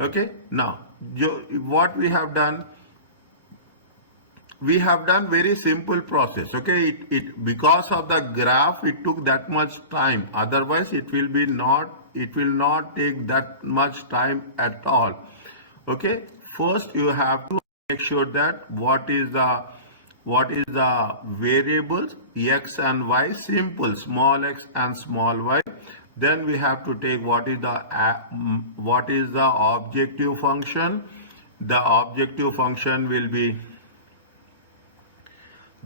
Okay, now what we have done, we have done very simple process. Okay, it because of the graph it took that much time, otherwise it will not take that much time at all. Okay, first you have to make sure that what is the variables x and y, simple, small x and small y. Then we have to take what is the objective function. The objective function will be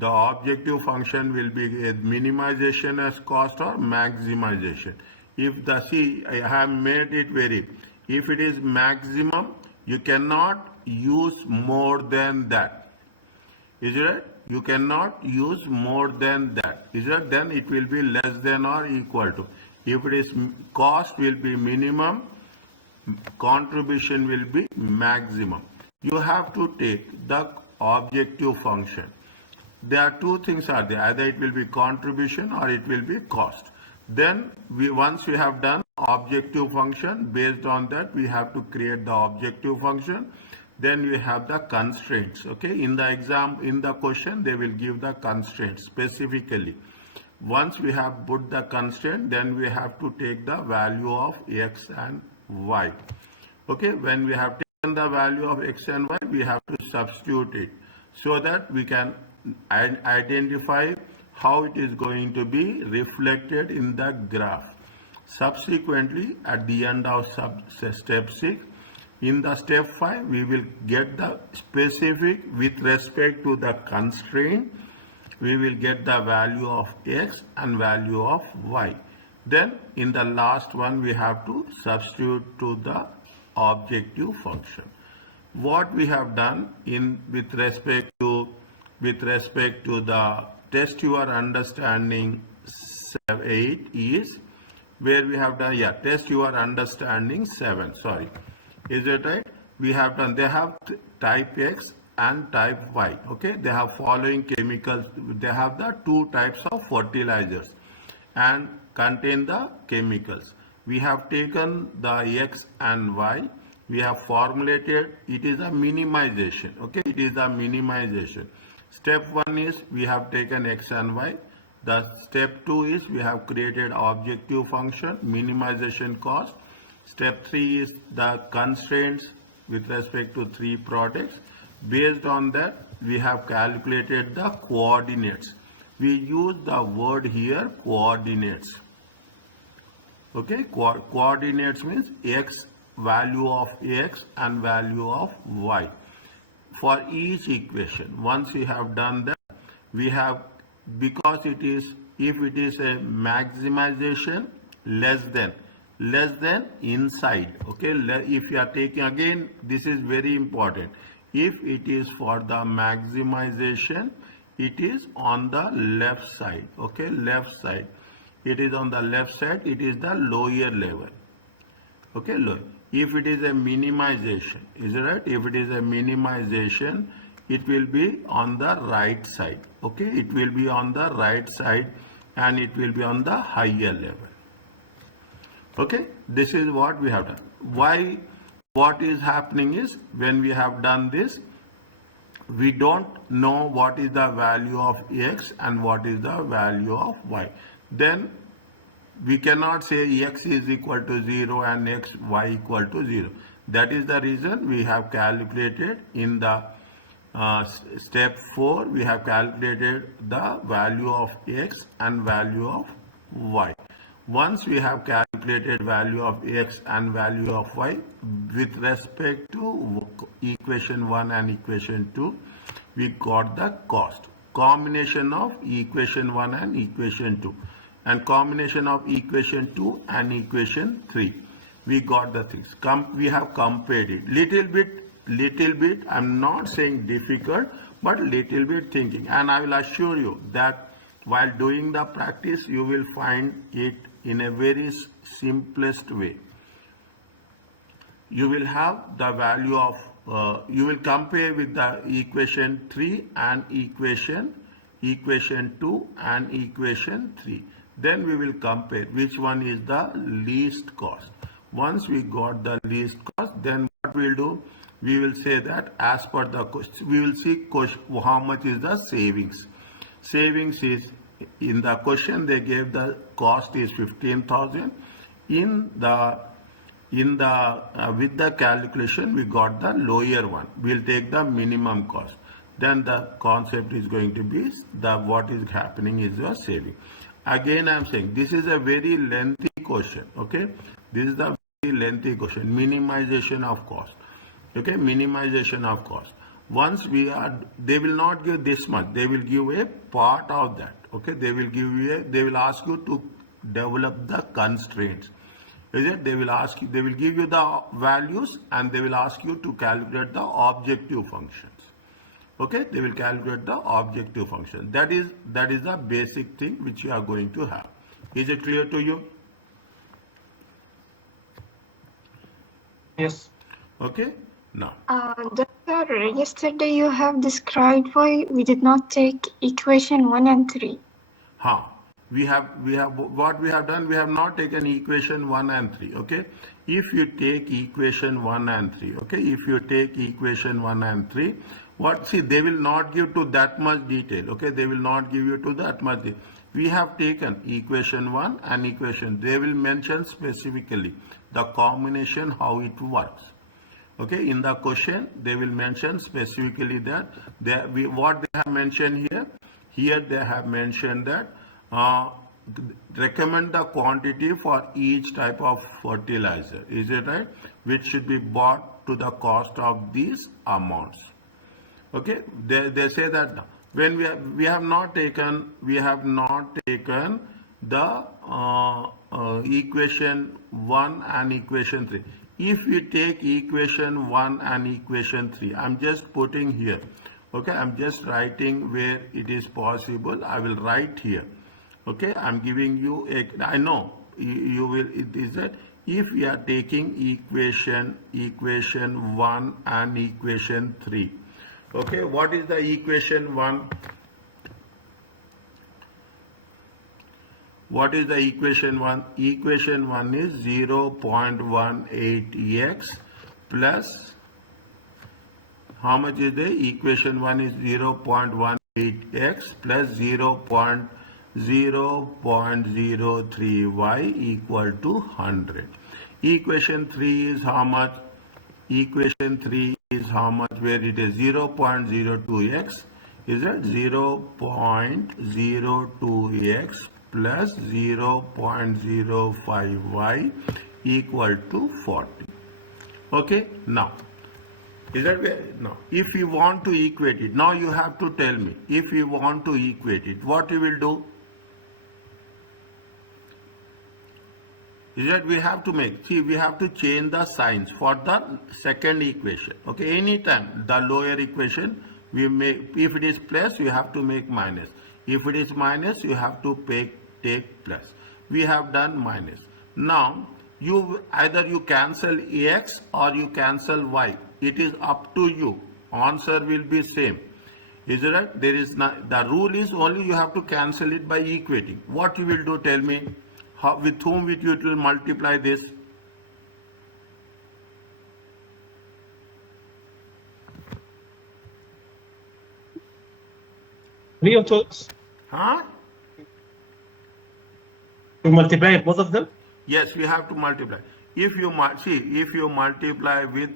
minimization as cost or maximization. If I have made it very, if it is maximum, you cannot use more than that. Is it right? You cannot use more than that. Is it? Then it will be less than or equal to. If it is cost will be minimum, contribution will be maximum. You have to take the objective function. There are two things are there. Either it will be contribution or it will be cost. Then once we have done objective function, based on that we have to create the objective function. Then we have the constraints. Okay, in the question they will give the constraints specifically. Once we have put the constraint, then we have to take the value of x and y. Okay, when we have taken the value of x and y, we have to substitute it so that we can identify how it is going to be reflected in the graph. Subsequently, at the end of step 6, in the step 5, we will get the specific with respect to the constraint. We will get the value of x and value of y. Then in the last one, we have to substitute to the objective function. What we have done with respect to the test your understanding 8 is where we have done, test your understanding 7, sorry. Is it right? We have done, they have type X and type Y. Okay, they have following chemicals. They have the two types of fertilizers and contain the chemicals. We have taken the X and Y. We have formulated, it is a minimization. Okay, it is a minimization. Step 1 is we have taken X and Y. The step 2 is we have created objective function, minimization cost. Step 3 is the constraints with respect to 3 products. Based on that, we have calculated the coordinates. We use the word here, coordinates. Okay, coordinates means x, value of x and value of y. For each equation, once we have done that, we have, because it is, if it is a maximization, less than inside. Okay, if you are taking, again this is very important, if it is for the maximization, it is on the left side. Okay, left side, it is on the left side, it is the lower level. Okay, low. If it is a minimization, is it right? If it is a minimization, it will be on the right side. Okay, it will be on the right side and it will be on the higher level. Okay, this is what we have done. Why? What is happening is, when we have done this, we don't know what is the value of x and what is the value of y. Then we cannot say x is equal to 0 and y equal to 0. That is the reason we have calculated in the step 4, we have calculated the value of x and value of y. Once we have calculated value of x and value of y with respect to equation 1 and equation 2, we got the cost. Combination of equation 1 and equation 2 and combination of equation 2 and equation 3. We got the things. We have compared it. Little bit, I'm not saying difficult, but little bit thinking. And I will assure you that while doing the practice, you will find it in a very simplest way. You will have the value of, you will compare with the equation 3 and equation 2 and equation 3. Then we will compare which one is the least cost. Once we got the least cost, then what we'll do, we will say that as per the cost, we will see how much is the savings. Savings is, in the question they gave the cost is 15,000. In the with the calculation we got the lower one. We'll take the minimum cost. Then the concept is going to be the what is happening is your saving. Again I'm saying this is a very lengthy question. Okay, this is the very lengthy question. Minimization of cost. Okay, minimization of cost. Once we are, they will not give this much. They will give a part of that. Okay, they will give you they will ask you to develop the constraints. Is it? They will ask you, they will give you the values and they will ask you to calculate the objective functions. Okay, they will calculate the objective function. That is the basic thing which you are going to have. Is it clear to you? Yes. Okay. Now. Doctor, yesterday you have described why we did not take equation 1 and 3. We have what we have done, we have not taken equation 1 and 3. Okay, if you take equation 1 and 3, okay, if you take equation 1 and 3, what, see, they will not give to that much detail. Okay, they will not give you to that much detail. We have taken equation 1 and equation, they will mention specifically the combination how it works. Okay, in the question they will mention specifically that what they have mentioned here they have mentioned that recommend the quantity for each type of fertilizer, is it right, which should be bought to the cost of these amounts. Okay, they say that when we have not taken the equation 1 and equation 3. If we take equation 1 and equation 3, I'm just putting here. Okay, I'm just writing where it is possible. I will write here. Okay, I'm giving you a, I know you will, it is that if we are taking equation 1 and equation 3. Okay, what is the equation 1? What is the equation 1? Equation 1 is 0.18x plus, how much is the equation 1 is 0.18x plus 0.003y equal to 100. Equation 3 is how much? Equation 3 is how much, where it is 0.02x, is it 0.02x plus 0.05y equal to 40. Okay, now is that where, now if you want to equate it, now you have to tell me, if you want to equate it, what you will do is that we have to make, see, we have to change the signs for the second equation. Okay, anytime the lower equation we make, if it is plus you have to make minus, if it is minus you have to take plus. We have done minus. Now you either you cancel x or you cancel y. It is up to you. Answer will be same. Is it right? There is not, the rule is only you have to cancel it by equating. What you will do, tell me, how, with whom it will multiply this? Three of those. Huh? To multiply both of them? Yes, we have to multiply. If you see, if you multiply with,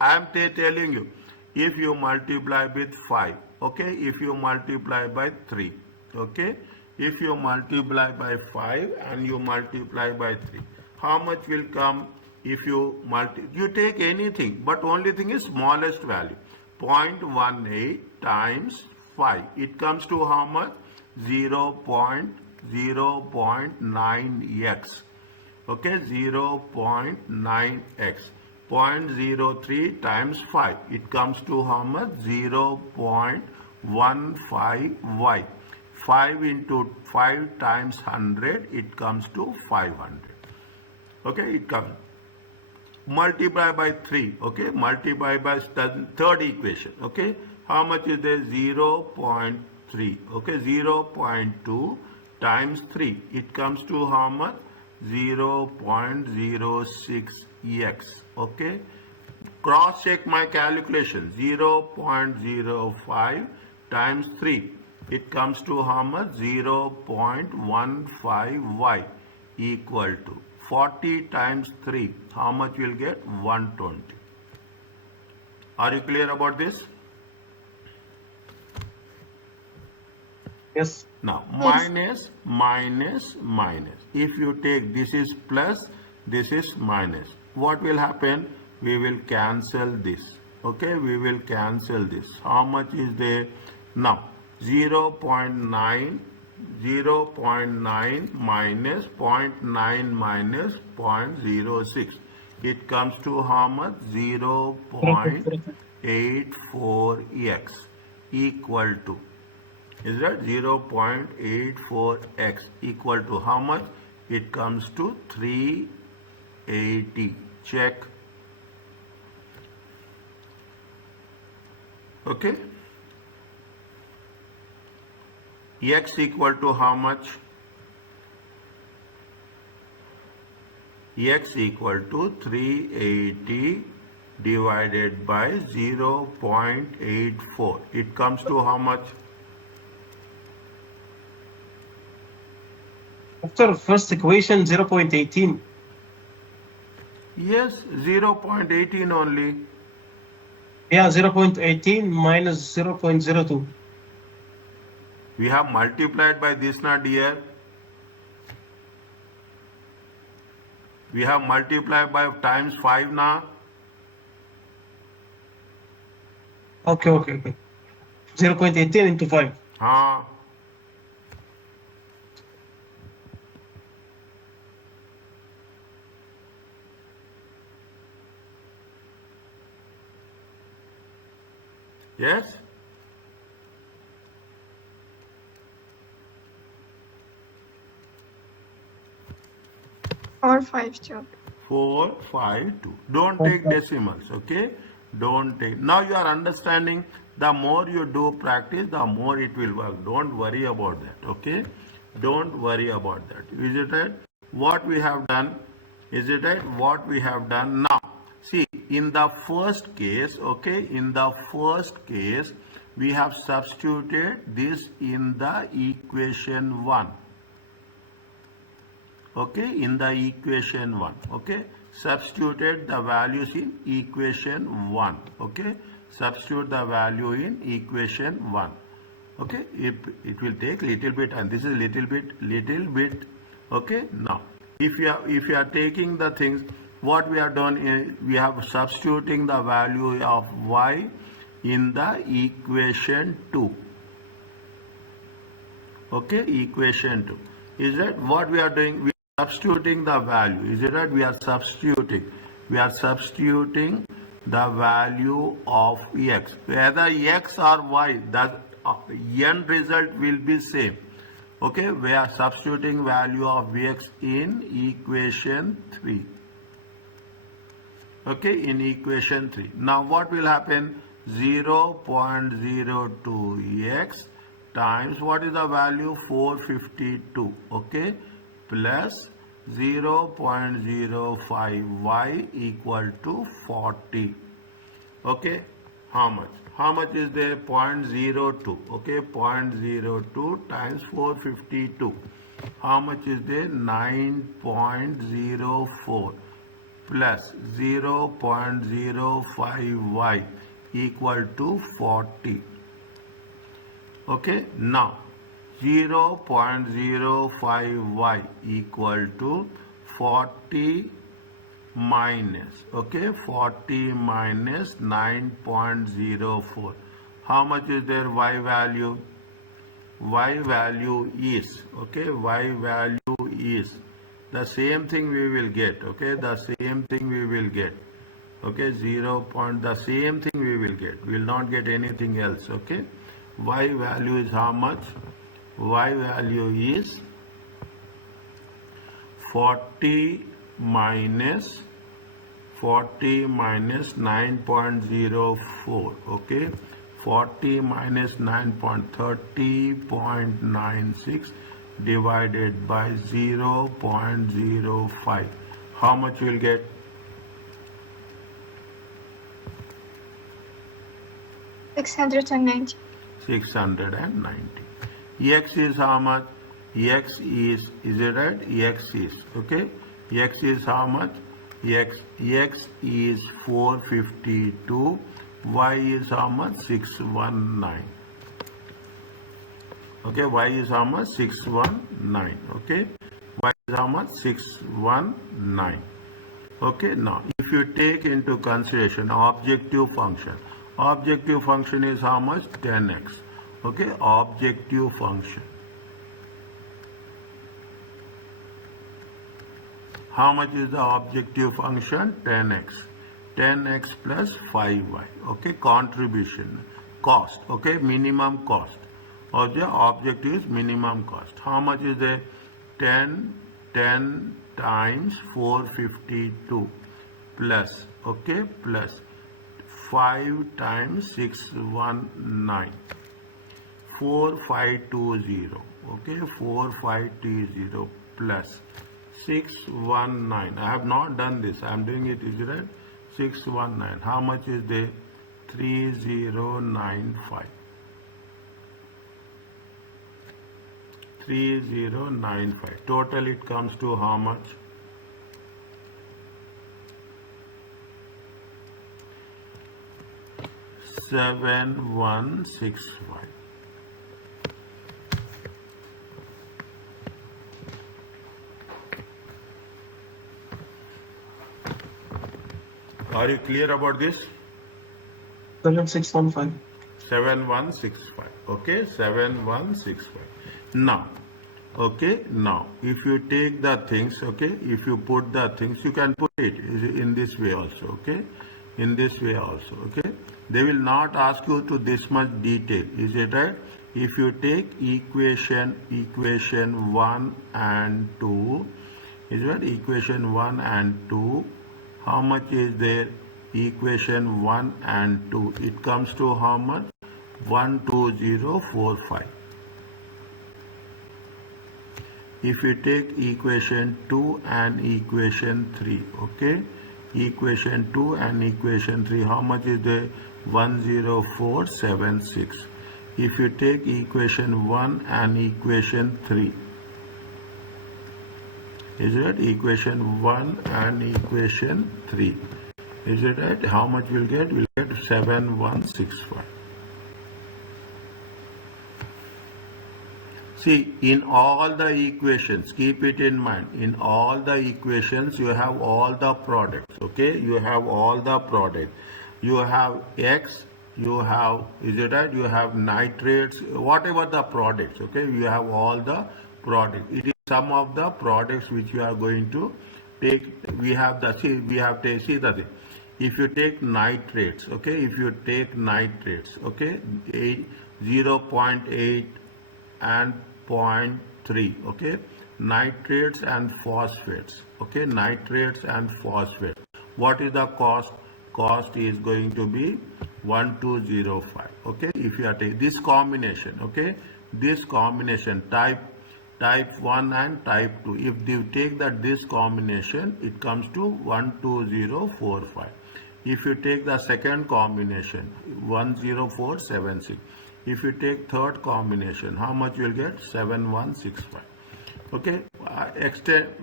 I am telling you, if you multiply with 5, okay, if you multiply by 3, okay, if you multiply by 5 and you multiply by 3, how much will come if you you take anything, but only thing is smallest value, 0.18 times 5, it comes to how much? 0.9x. Okay, 0.9x. 0.03 times 5, it comes to how much? 0.15y. 5 into 5 times 100, it comes to 500. Okay, it comes. Multiply by 3, okay, multiply by third equation, okay, how much is there? 0.3, okay, 0.2 times 3, it comes to how much? 0.06x. Okay, cross check my calculation. 0.05 times 3, it comes to how much? 0.15y equal to 40 times 3, how much will get? 120. Are you clear about this? Yes. Now Yes. minus. If you take this is plus, this is minus, what will happen? We will cancel this. Okay, we will cancel this. How much is there? Now 0.9 minus 0.9 minus 0.06. It comes to how much? 0.84x equal to, is that 0.84x equal to how much? It comes to 380. Check. Okay. X equal to how much? X equal to 380 divided by 0.84. It comes to how much? After first equation, 0.18. Yes, 0.18 only. Yeah, 0.18 minus 0.02. We have multiplied by this, not here. We have multiplied by times 5 now. Okay. 0.18 into 5. Yes? Or 5-2. 4, 5, 2. Don't take decimals, okay? Don't take. Now you are understanding. The more you do practice, the more it will work. Don't worry about that, okay? Don't worry about that. Is it right? What we have done? Is it right? What we have done now? See, in the first case, okay, in the first case, we have substituted this in the equation 1. Okay, in the equation 1. Okay, substituted the values in equation 1. Okay, substitute the value in equation 1. Okay, it will take little bit, and this is little bit. Okay, now if you are taking the things, what we have done is we have substituting the value of y in the equation 2. Okay, equation 2. Is that what we are doing? We are substituting the value. Is it right? We are substituting the value of x. Whether x or y, the end result will be same. Okay, we are substituting value of x in equation 3. Okay, in equation 3. Now what will happen? 0.02x times, what is the value? 452. Okay, plus 0.05y equal to 40. Okay, how much is there? 0.02. Okay, 0.02 times 452, how much is there? 9.04 plus 0.05y equal to 40. Okay, now 0.05y equal to 40 minus, okay, 40 minus 9.04. How much is there? Y value? Y value is, okay, y value is the same thing we will get. Okay, the same thing we will get. Okay, 0. The same thing we will get. We will not get anything else. Okay, y value is how much? Y value is 40 minus 9.04. Okay, 40 minus 9.30.96 divided by 0.05. How much you will get? 690. 690. X is how much? X is it right? X is, okay? X is how much? X is 452. Y is how much? 619. Okay, Y is how much? 619. Okay, Y is how much? 619. Okay, now if you take into consideration objective function is how much? 10x. Okay, objective function. How much is the objective function? 10x. 10x plus 5y. Okay, contribution, cost. Okay, minimum cost. Or the objective is minimum cost. How much is the 10 times 452 plus, okay, plus 5 times 619, 4520, okay, 4520 plus 619. I have not done this. I am doing it, is it right? 619. How much is the 3095? 3095. Total it comes to how much? 7165. Are you clear about this? 7615. 7165. Okay, 7165. Now, okay, now if you take the things, okay, if you put the things, you can put it in this way also, okay, in this way also, okay. They will not ask you to this much detail, is it right? If you take equation 1 and 2, is it equation 1 and 2, how much is there? Equation 1 and 2, it comes to how much? 12045. If you take equation 2 and equation 3, okay, equation 2 and equation 3, how much is the 10476? If you take equation 1 and equation 3, is it equation 1 and equation 3, is it right? How much we'll get? We'll get 7165. See, in all the equations, keep it in mind, in all the equations, you have all the products, okay? You have all the products. You have X, you have, is it right? You have nitrates, whatever the products, okay? You have all the products. It is some of the products which you are going to take. We have the, see, we have to see the thing. If you take nitrates, okay? If you take nitrates, okay? 0.8 and 0.3, okay, nitrates and phosphates, okay, nitrates and phosphates. What is the cost? Cost is going to be 1205, okay. If you are taking this combination, okay, this combination type 1 and type 2, if you take this combination, it comes to 12045. If you take the second combination, 10476. If you take third combination, how much you will get? 7165. Okay,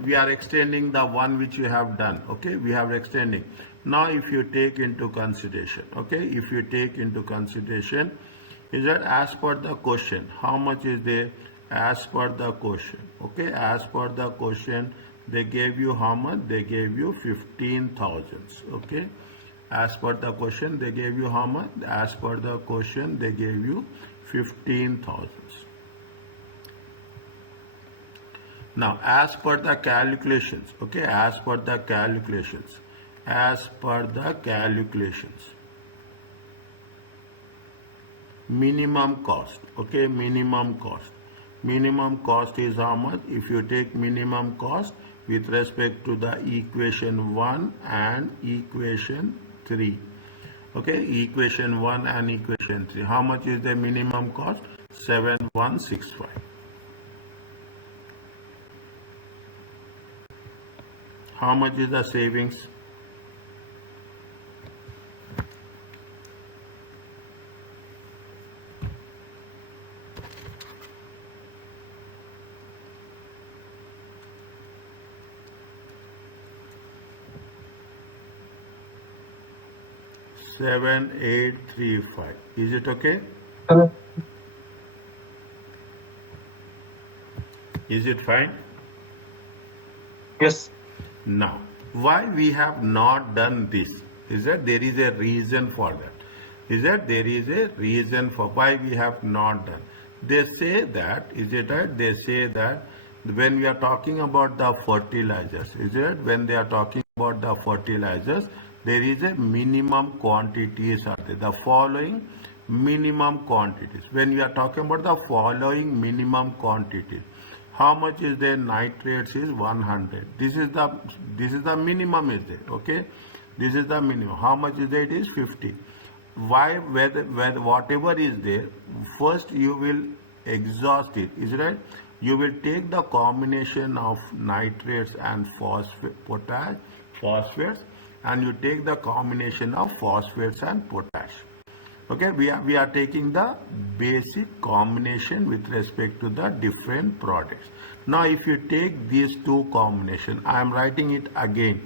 we are extending the one which you have done. Okay, we have extending. Now if you take into consideration, okay, if you take into consideration, is that as per the question, how much is there? As per the question, okay, as per the question, they gave you how much? They gave you 15,000. Okay, as per the question, they gave you how much? As per the question, they gave you 15,000. Now, as per the calculations, okay, as per the calculations, minimum cost, okay, minimum cost is how much? If you take minimum cost with respect to the equation 1 and equation 3, okay, equation 1 and equation 3, how much is the minimum cost? 7165. How much is the savings? Seven, 835. Is it okay? Is it fine? Yes. Now, why we have not done this? Is that there is a reason for that? Is that there is a reason for why we have not done? They say that, is it right? They say that when we are talking about the fertilizers, is it? When they are talking about the fertilizers, there is a minimum quantities are there. The following minimum quantities. When we are talking about the following minimum quantities, how much is there? Nitrates is 100. This is the minimum is there. Okay, this is the minimum. How much is there? It is 50. Why? Whether whatever is there, first you will exhaust it. Is it right? You will take the combination of nitrates and phosphates, and you take the combination of phosphates and potash. Okay, we are taking the basic combination with respect to the different products. Now, if you take these two combination, I am writing it again.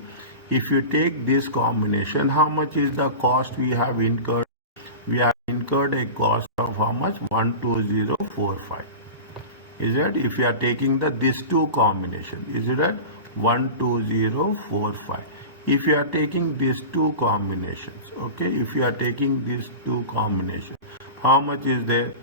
If you take this combination, how much is the cost we have incurred? We have incurred a cost of how much? 12045. Is it? If you are taking these two combination, is it at 12045? If you are taking these two combinations, okay, if you are taking these two combinations, how much is there?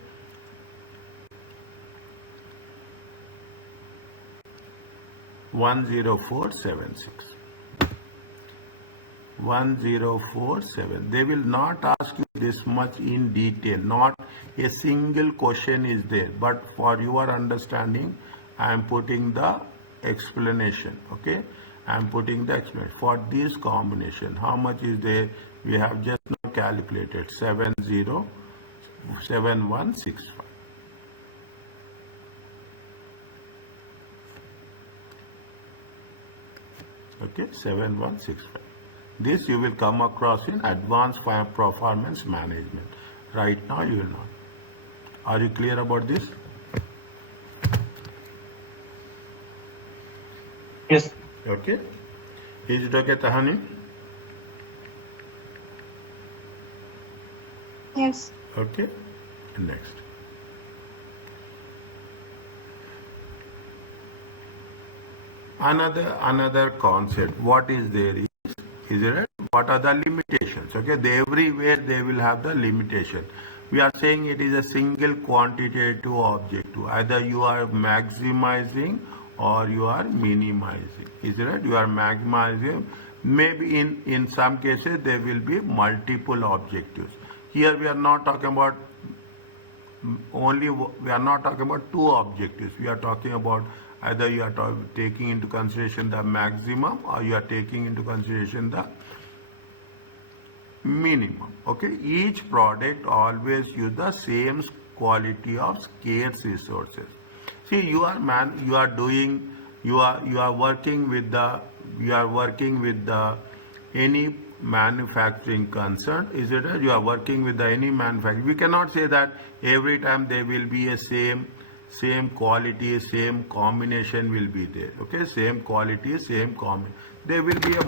$104.76. They will not ask you this much in detail. Not a single question is there. But for your understanding, I am putting the explanation. Okay, I am putting the explanation for this combination. How much is there? We have just now calculated 707165. Okay, 7165. This you will come across in advanced performance management. Right now you will not. Are you clear about this? Yes. Okay. Is it okay, Tahani? Yes. Okay. Next. Another concept. What is there is it? What are the limitations? Okay. Everywhere they will have the limitation. We are saying it is a single quantitative objective. Either you are maximizing or you are minimizing. Is it right? You are maximizing. Maybe in some cases there will be multiple objectives. Here we are not talking about we are not talking about two objectives. We are talking about either you are taking into consideration the maximum or you are taking into consideration the minimum. Okay, each product always use the same quality of scarce resources. See, you are working with the any manufacturing concern. Is it right? You are working with any manufacturing. We cannot say that every time there will be a same quality, same combination will be there. Okay, same quality, same combination. There will be a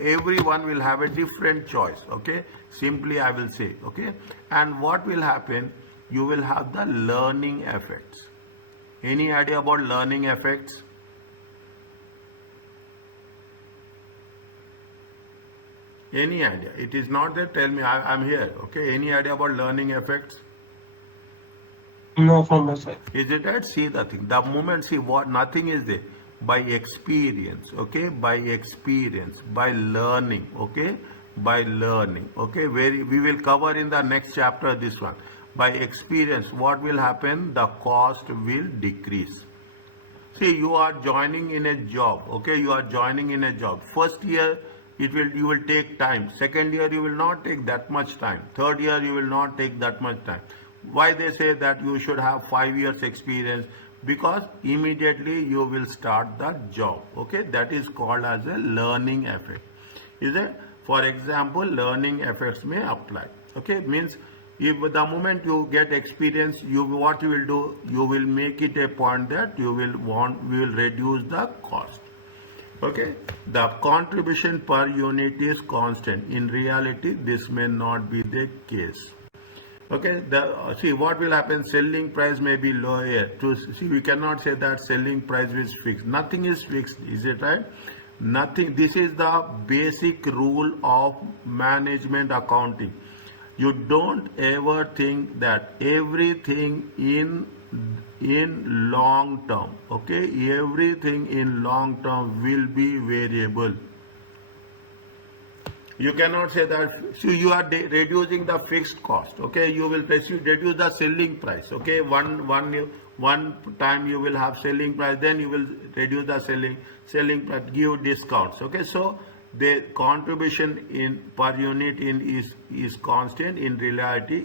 everyone will have a different choice. Okay, simply I will say. Okay, and what will happen? You will have the learning effects. Any idea about learning effects? Any idea? It is not there. Tell me. I'm here. Okay. Any idea about learning effects? No, from my side. Is it right? See the thing. The moment, see what, nothing is there. By experience, okay? By experience, by learning, okay? By learning, okay? We will cover in the next chapter this one. By experience, what will happen? The cost will decrease. See, you are joining in a job, okay? You are joining in a job. First year, you will take time. Second year, you will not take that much time. Third year, you will not take that much time. Why they say that you should have 5 years experience? because immediately you will start the job. Okay, that is called as a learning effect. Is it? For example, learning effects may apply. Okay, means if the moment you get experience, what you will do, you will make it a point that you will reduce the cost. Okay, the contribution per unit is constant. In reality, this may not be the case. Okay, see what will happen, selling price may be lower. To see, we cannot say that selling price is fixed. Nothing is fixed, is it right? Nothing. This is the basic rule of management accounting. You don't ever think that everything in long term, okay, everything in long term will be variable. You cannot say that. So you are reducing the fixed cost. Okay, you will reduce the selling price. Okay, one time you will have selling price, then you will reduce the selling price, give discounts. Okay, so the contribution in per unit is constant. In reality,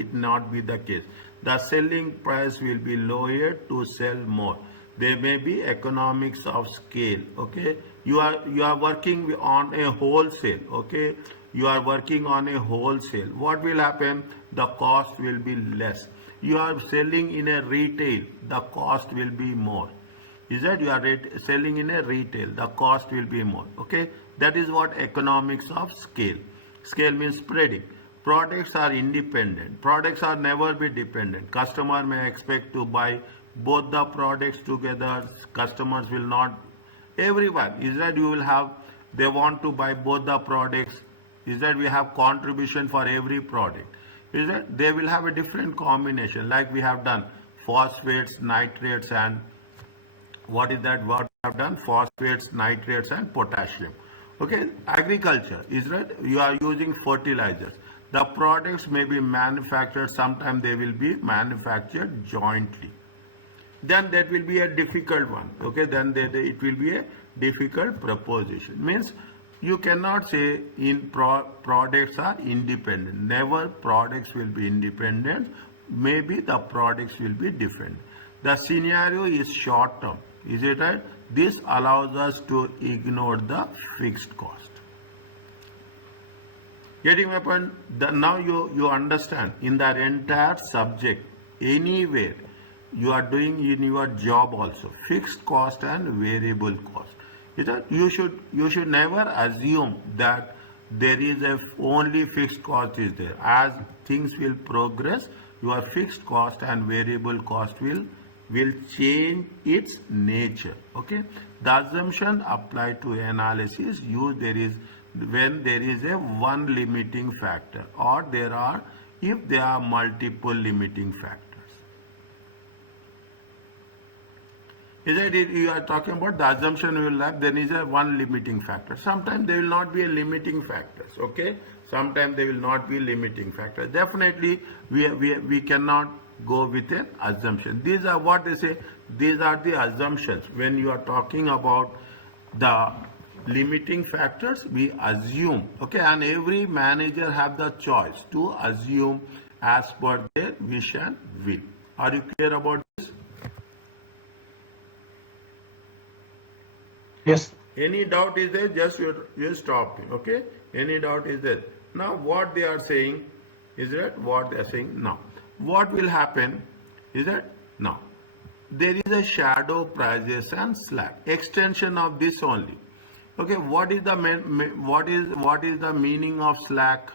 it not be the case. The selling price will be lower to sell more. There may be economics of scale. Okay, you are working on a wholesale. Okay, you are working on a wholesale. What will happen? The cost will be less. You are selling in a retail, the cost will be more. Is that you are selling in a retail, the cost will be more. Okay, that is what economics of scale. Scale means spreading. Products are independent. Products are never be dependent. Customer may expect to buy both the products together. Customers will not. Everyone, is that you will have, they want to buy both the products. Is that we have contribution for every product. Is that they will have a different combination, like we have done phosphates, nitrates, and what is that? What we have done? Phosphates, nitrates, and potassium. Okay, agriculture is that you are using fertilizers. The products may be manufactured, sometimes they will be manufactured jointly. Then that will be a difficult one. Okay, then it will be a difficult proposition. Means you cannot say products are independent. Never products will be independent. Maybe the products will be different. The scenario is short term. Is it right? This allows us to ignore the fixed cost. Getting my point? Now you understand in the entire subject, anywhere you are doing in your job also, fixed cost and variable cost. Is that you should never assume that there is only fixed cost is there. As things will progress, your fixed cost and variable cost will change its nature. Okay, the assumption applied to analysis when there is a one limiting factor, or if there are multiple limiting factors. Is that you are talking about the assumption you will have, then is a one limiting factor. Sometimes there will not be a limiting factors. Okay, sometimes there will not be limiting factors. Definitely we cannot go with an assumption. These are what they say, these are the assumptions. When you are talking about the limiting factors, we assume. Okay, and every manager have the choice to assume as per their wish and will. Are you clear about this? Yes. Any doubt is there, just you stop me. Okay, any doubt is there. Now what they are saying is that what they are saying now. What will happen is that now there is a shadow prices and slack extension of this only. Okay, what is the meaning of slack?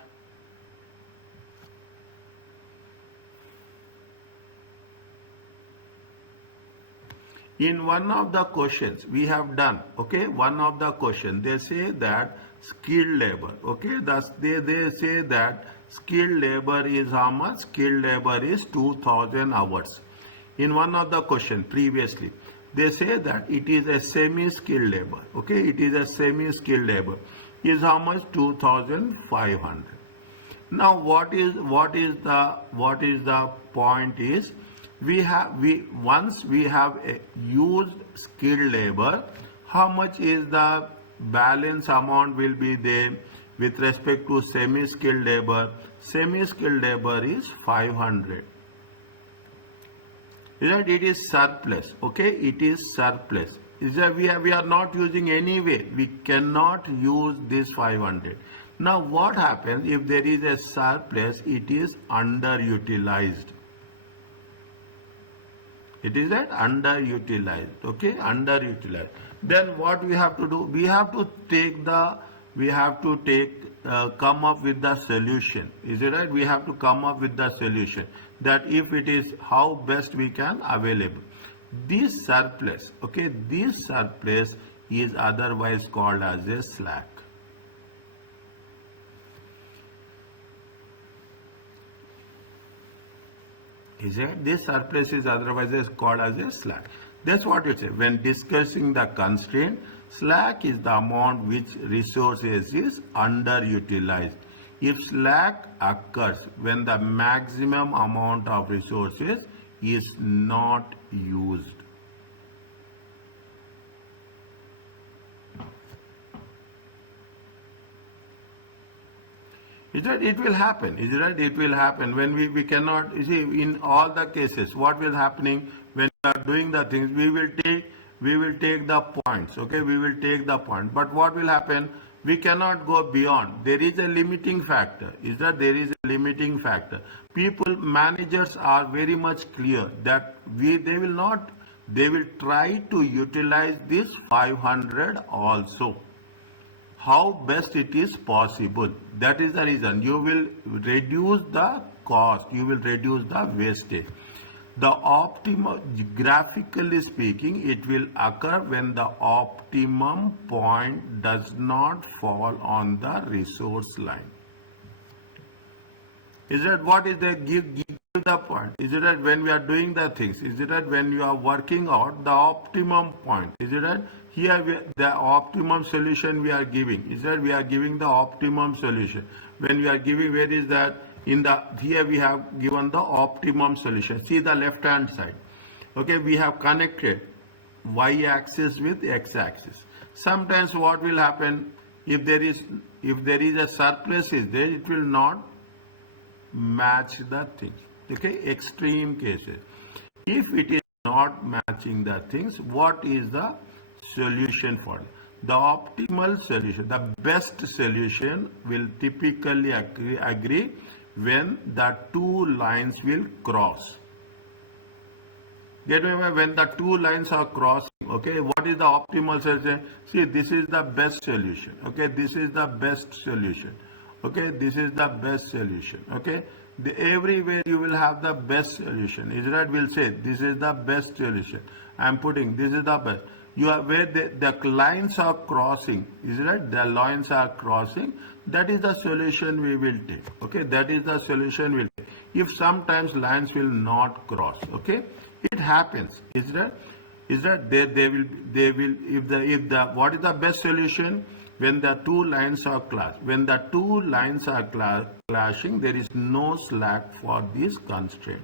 In one of the questions we have done, okay, one of the questions they say that skilled labor, okay, thus they say that skilled labor is how much? Skilled labor is 2000 hours. In one of the question previously, they say that it is a semi-skilled labor, okay, it is a semi-skilled labor is how much? 2500. Now what is the point is, once we have used skilled labor, how much is the balance amount will be there with respect to semi-skilled labor? Semi-skilled labor is 500. is that it is surplus. Okay, it is surplus. Is that we are not using anyway. We cannot use this 500. Now what happens if there is a surplus? It is underutilized. It is that underutilized. Okay, underutilized. Then what we have to do? We have to come up with the solution. Is it right? We have to come up with the solution that if it is how best we can available. This surplus, okay, this surplus is otherwise called as a slack. Is it? This surplus is otherwise called as a slack. That's what it says. When discussing the constraint, slack is the amount which resources is underutilized. If slack occurs when the maximum amount of resources is not used. Is that it will happen? Is that it will happen when we cannot, you see, in all the cases, what will happening when we are doing the things, we will take the points, okay, we will take the point. But what will happen? We cannot go beyond. There is a limiting factor. Is that there is a limiting factor? Managers are very much clear that they will try to utilize this 500 also. How best it is possible. That is the reason you will reduce the cost, you will reduce the wastage. The optimum, graphically speaking, it will occur when the optimum point does not fall on the resource line. Is that what is the give the point? Is it that when we are doing the things? Is it that when you are working out the optimum point? Is it that here the optimum solution we are giving? Is that we are giving the optimum solution? When we are giving, where is that? Here we have given the optimum solution. See the left hand side. Okay, we have connected y-axis with x-axis. Sometimes what will happen if there is a surplus is there, it will not match the things. Okay, extreme cases. If it is not matching the things, what is the solution for it? The optimal solution, the best solution will typically agree when the two lines will cross. Get me when the two lines are crossing. Okay, what is the optimal solution? See, this is the best solution. Okay, this is the best solution. Okay, this is the best solution. Okay, everywhere you will have the best solution. Israel will say this is the best solution. I am putting this is the best. You are where the lines are crossing. Israel, the lines are crossing. That is the solution we will take. Okay, that is the solution we'll take. If sometimes lines will not cross. Okay, it happens. Israel, they will if the what is the best solution? When the two lines are clashing, when the two lines are clashing, there is no slack for this constraint.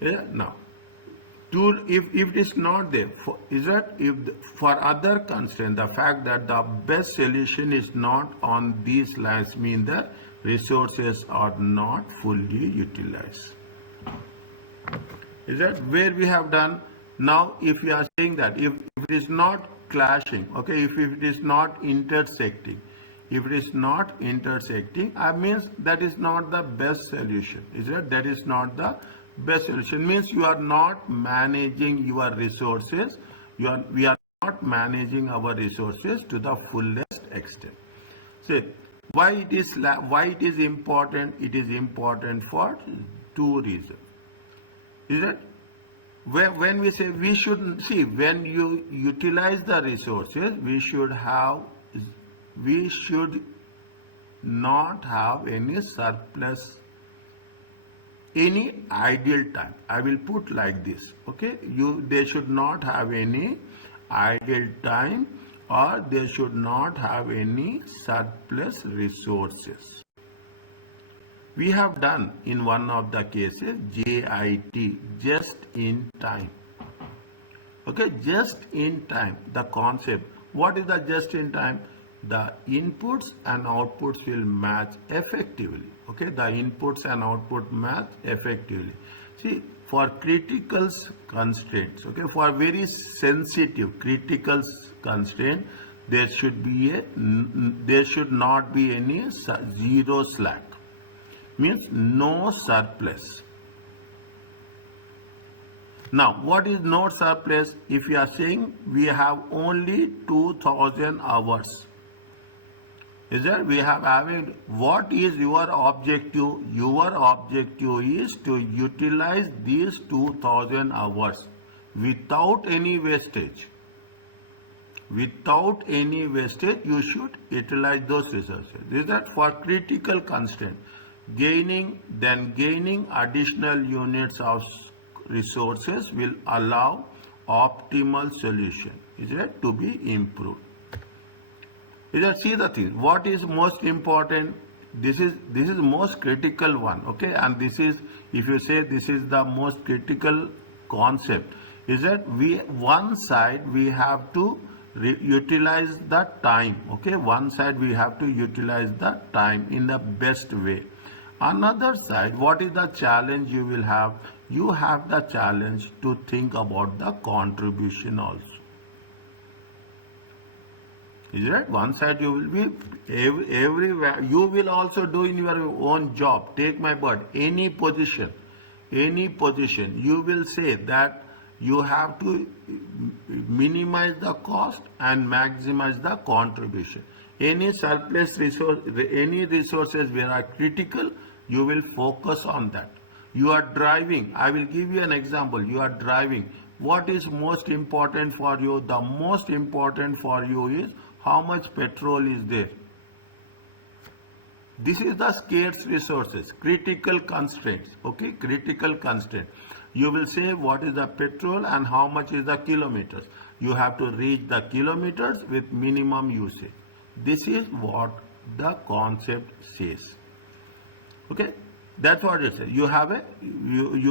Yeah, now, if it is not there, for other constraint, the fact that the best solution is not on these lines mean that resources are not fully utilized. Is that where we have done? Now, if we are saying that if it is not clashing, okay, if it is not intersecting, I means that is not the best solution. Is it? That is not the best solution. Means you are not managing your resources. We are not managing our resources to the fullest extent. So, why it is important? It is important for two reasons. Is it? When we say we should see, when you utilize the resources, we should not have any surplus, any idle time. I will put like this. Okay, they should not have any idle time, or they should not have any surplus resources. We have done in one of the cases JIT, just in time. Okay, just in time, the concept. What is the just in time? the inputs and outputs will match effectively. Okay, the inputs and output match effectively. See, for critical constraints, okay, for very sensitive critical constraint, there should not be any zero slack, means no surplus. Now, what is no surplus? If you are saying we have only 2000 hours, is that we have having, what is your objective? Your objective is to utilize these 2000 hours without any wastage. Without any wastage, you should utilize those resources. Is that for critical constraint? Gaining additional units of resources will allow optimal solution, is it, to be improved. Is that, see the thing, what is most important? This is most critical one, okay, and this is, if you say this is the most critical concept, is that one side we have to utilize the time, okay, one side we have to utilize the time in the best way. Another side, what is the challenge you will have? You have the challenge to think about the contribution also. Is that one side you will be everywhere. You will also do in your own job. Take my word, any position, you will say that you have to minimize the cost and maximize the contribution. Any surplus resource, any resources where are critical, you will focus on that. You are driving, I will give you an example. You are driving. What is most important for you? The most important for you is how much petrol is there. This is the scarce resources, critical constraints, okay, critical constraint. You will say what is the petrol and how much is the kilometers. You have to reach the kilometers with minimum usage. This is what the concept says. Okay, that's what it says. You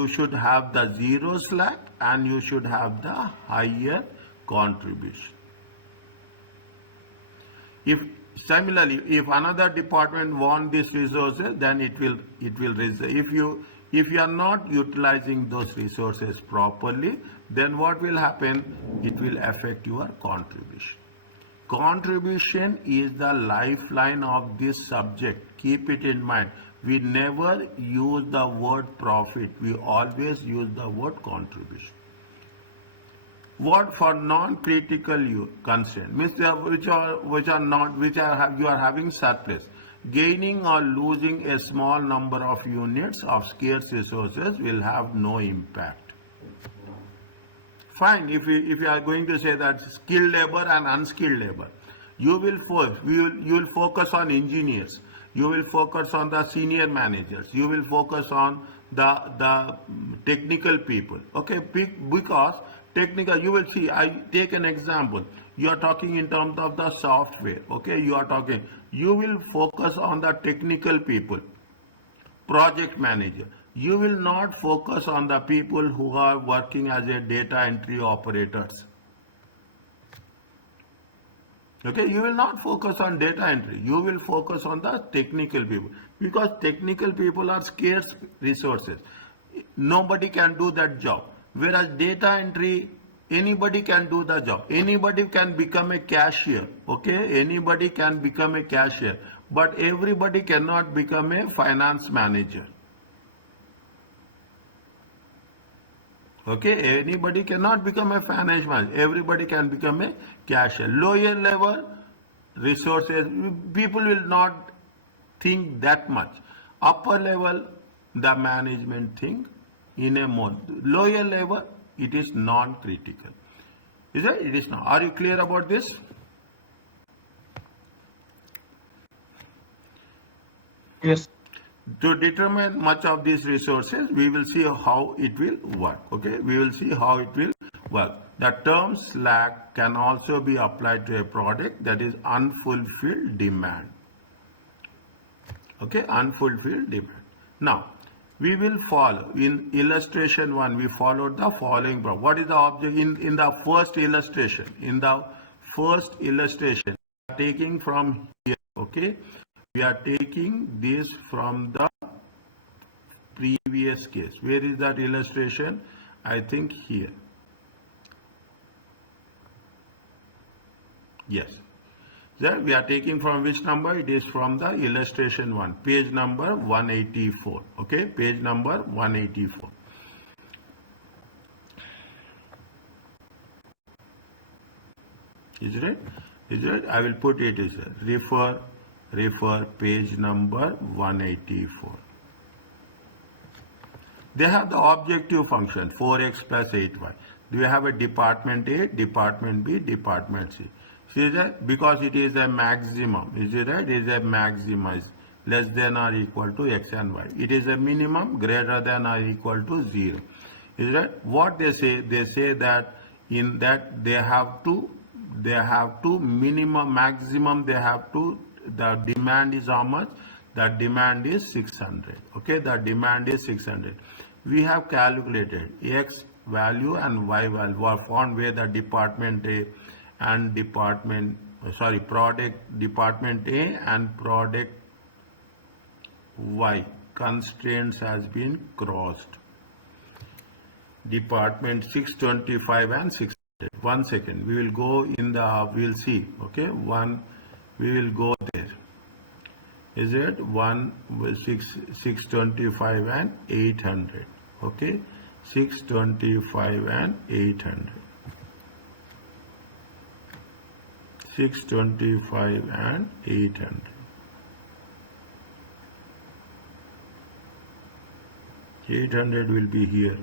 should have the zero slack and you should have the higher contribution. If similarly, if another department want these resources, then it will if you are not utilizing those resources properly, then what will happen? It will affect your contribution. Contribution is the lifeline of this subject. Keep it in mind. We never use the word profit. We always use the word contribution. What for non-critical constraint means you are having surplus. Gaining or losing a small number of units of scarce resources will have no impact. Fine, if you are going to say that skilled labor and unskilled labor, you will focus on engineers, you will focus on the senior managers, you will focus on the technical people, okay, because technical, you will see, I take an example. You are talking in terms of the software, okay, you will focus on the technical people, project manager. You will not focus on the people who are working as a data entry operators. Okay, you will not focus on data entry. You will focus on the technical people, because technical people are scarce resources. Nobody can do that job. Whereas data entry, anybody can do the job. Anybody can become a cashier. Okay, anybody can become a cashier, but everybody cannot become a finance manager. Okay, anybody cannot become a finance manager. Everybody can become a cashier. Lower level resources, people will not think that much. Upper level, the management think in a more. Lower level, it is non-critical. Is it? It is not. Are you clear about this? Yes. To determine much of these resources, we will see how it will work. Okay, we will see how it will work. The term slack can also be applied to a product that is unfulfilled demand. Okay, unfulfilled demand. Now, we will follow in illustration 1. We followed the following problem. What is the object in the first illustration? In the first illustration, taking from here, okay? We are taking this from the previous case. Where is that illustration? I think here. Yes. There we are taking from which number? It is from the illustration 1, page number 184. Okay, page number 184. Is it? Is it? I will put it as refer page number 184. They have the objective function 4x plus 8y. Do you have a department A, department B, department C? See that? Because it is a maximum. Is it right? It is a maximum less than or equal to x and y. It is a minimum greater than or equal to 0. Is that what they say? They say that in that they have to maximum they have to, the demand is how much? The demand is 600. Okay, the demand is 600. We have calculated x value and y value were found where the department A and department A and product Y constraints has been crossed. Department 625 and 600. 1 second, we will go in the, we will see, okay, we will go there. Is it 625 and 800, okay, 625 and 800, 625 and 800. Eight hundred will be here.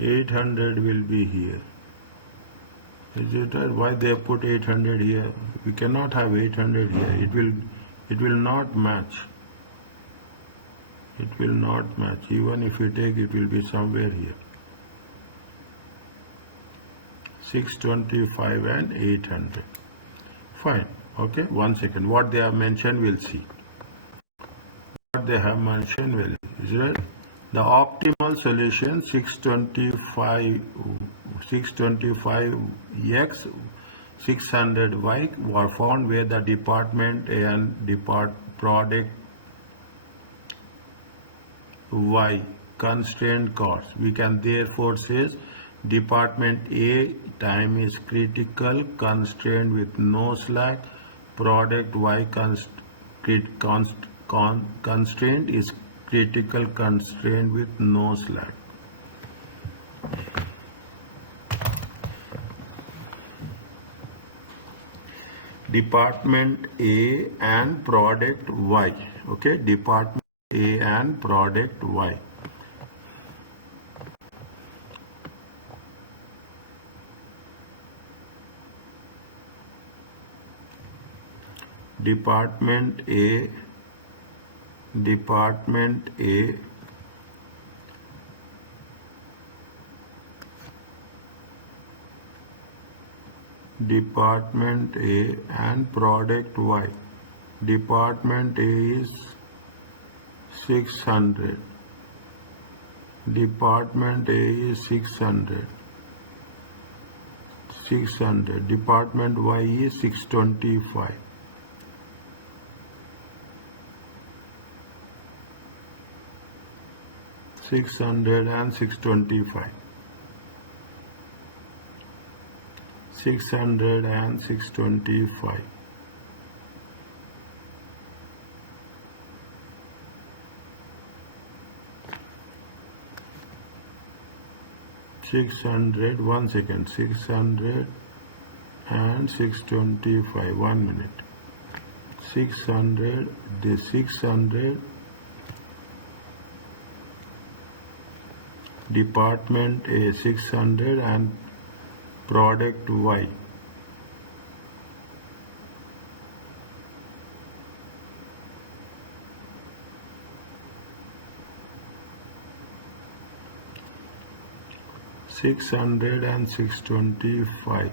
Eight hundred will be here. Is it right? Why they put 800 here? We cannot have 800 here. It will not match. It will not match. Even if you take, it will be somewhere here. 625 and 800. Fine. Okay. 1 second. What they have mentioned, we'll see. What they have mentioned, will is it? The optimal solution 625x 600y were found where the department A and product Y constraint costs. We can therefore say department A time is critical constraint with no slack. Product Y constraint is critical constraint with no slack. Department A and product Y. Okay, department A and product Y. Department A Department A and product Y. Department A is 600. Department A is 600. 600. Department Y is 625. 600 and 625. 600 and 625. 600, 1 second, 600 and 625, 1 minute. 600, this 600, department A 600 and product Y. $600 and $625.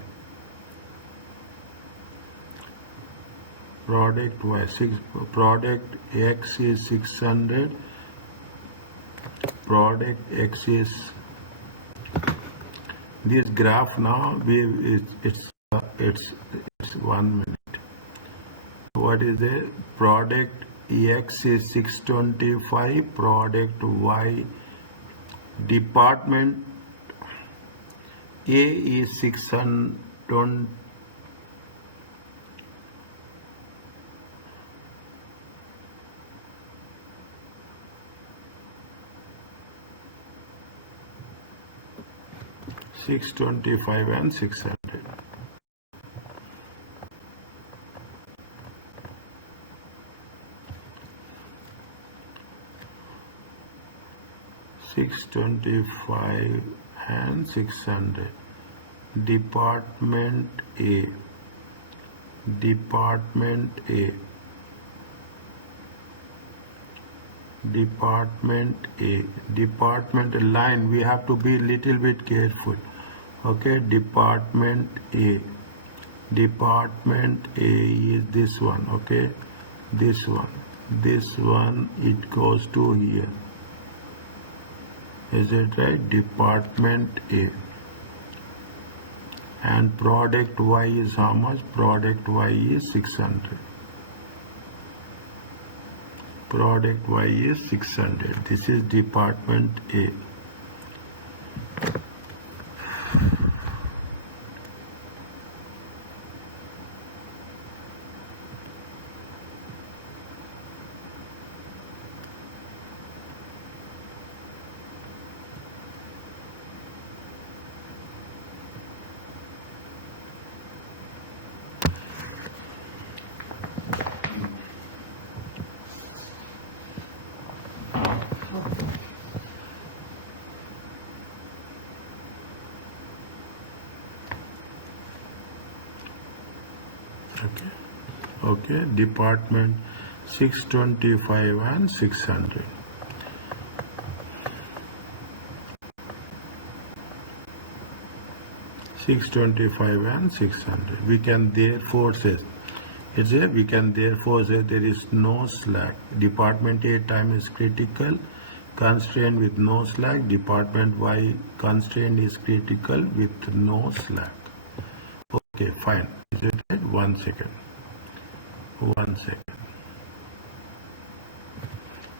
product y, product x is 600, product x is, this graph now, it's 1 minute. What is the product x is 625, product y, department A is 600, 625 and 600. $625 and 600. Department A. Department A. Department A. Department line. We have to be little bit careful. Okay. Department A. Department A is this one. Okay. This one. This one. It goes to here. Is it right? Department A. And product Y is how much? Product Y is 600. Product Y is 600. This is department A. Okay, department 625 and 600. $625 and 600. We can therefore say, we can therefore say there is no slack. Department A time is critical, constraint with no slack. Department Y constraint is critical with no slack. Okay, fine. Is it right? 1 second. 1 second.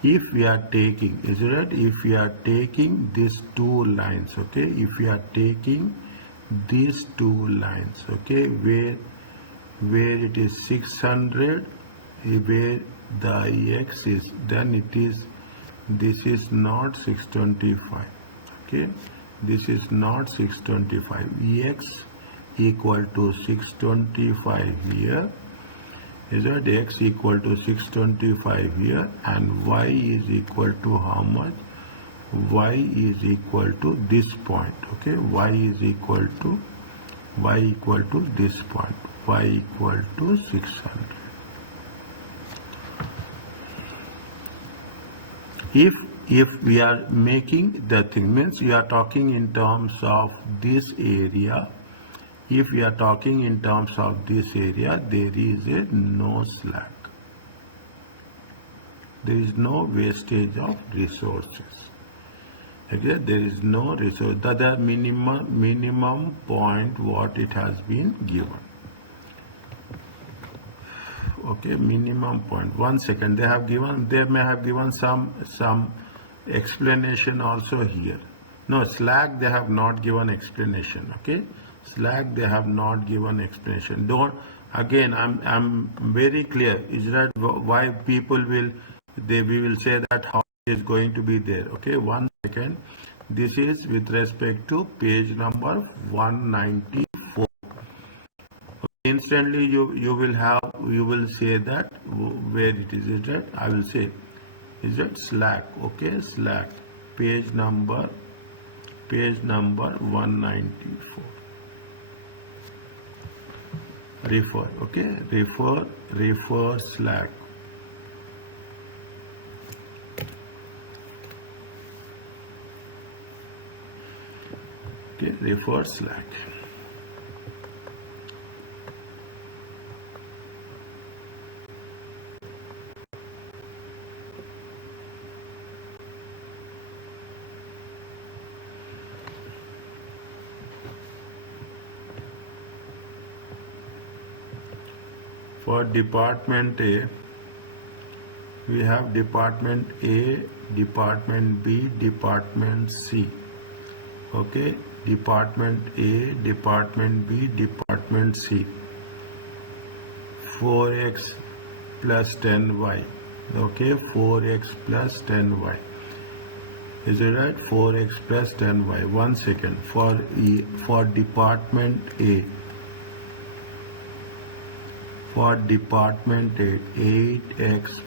If we are taking, is it right? If we are taking these two lines, okay? If we are taking these two lines, okay, where it is 600, where the x is, then it is, this is not 625, okay? This is not 625. X equal to 625 here. Is that x equal to 625 here, and y is equal to how much? Y is equal to this point. Okay, y is equal to this point. Y equal to 600. If we are making the thing, means we are talking in terms of this area. If we are talking in terms of this area, there is no slack. There is no wastage of resources. Okay, there is no resource. That is minimum point what it has been given. Okay, minimum point. 1 second. They may have given some explanation also here. No, slack they have not given explanation. Okay. Slack they have not given explanation. Don't, again, I'm very clear. Is that why people will, we will say that how is going to be there. Okay, 1 second. This is with respect to page number 194. Okay, instantly you will say that where it is that I will say, is that slack. Okay, slack, page number 194. Refer, okay, refer slack. Okay, refer slack. For department A, we have department A, department B, department C. Okay, department A, department B, department C. 4x plus 10y. Okay, 4x plus 10y. Is it right? 4x plus 10y. 1 second. For department A. For department A, 8x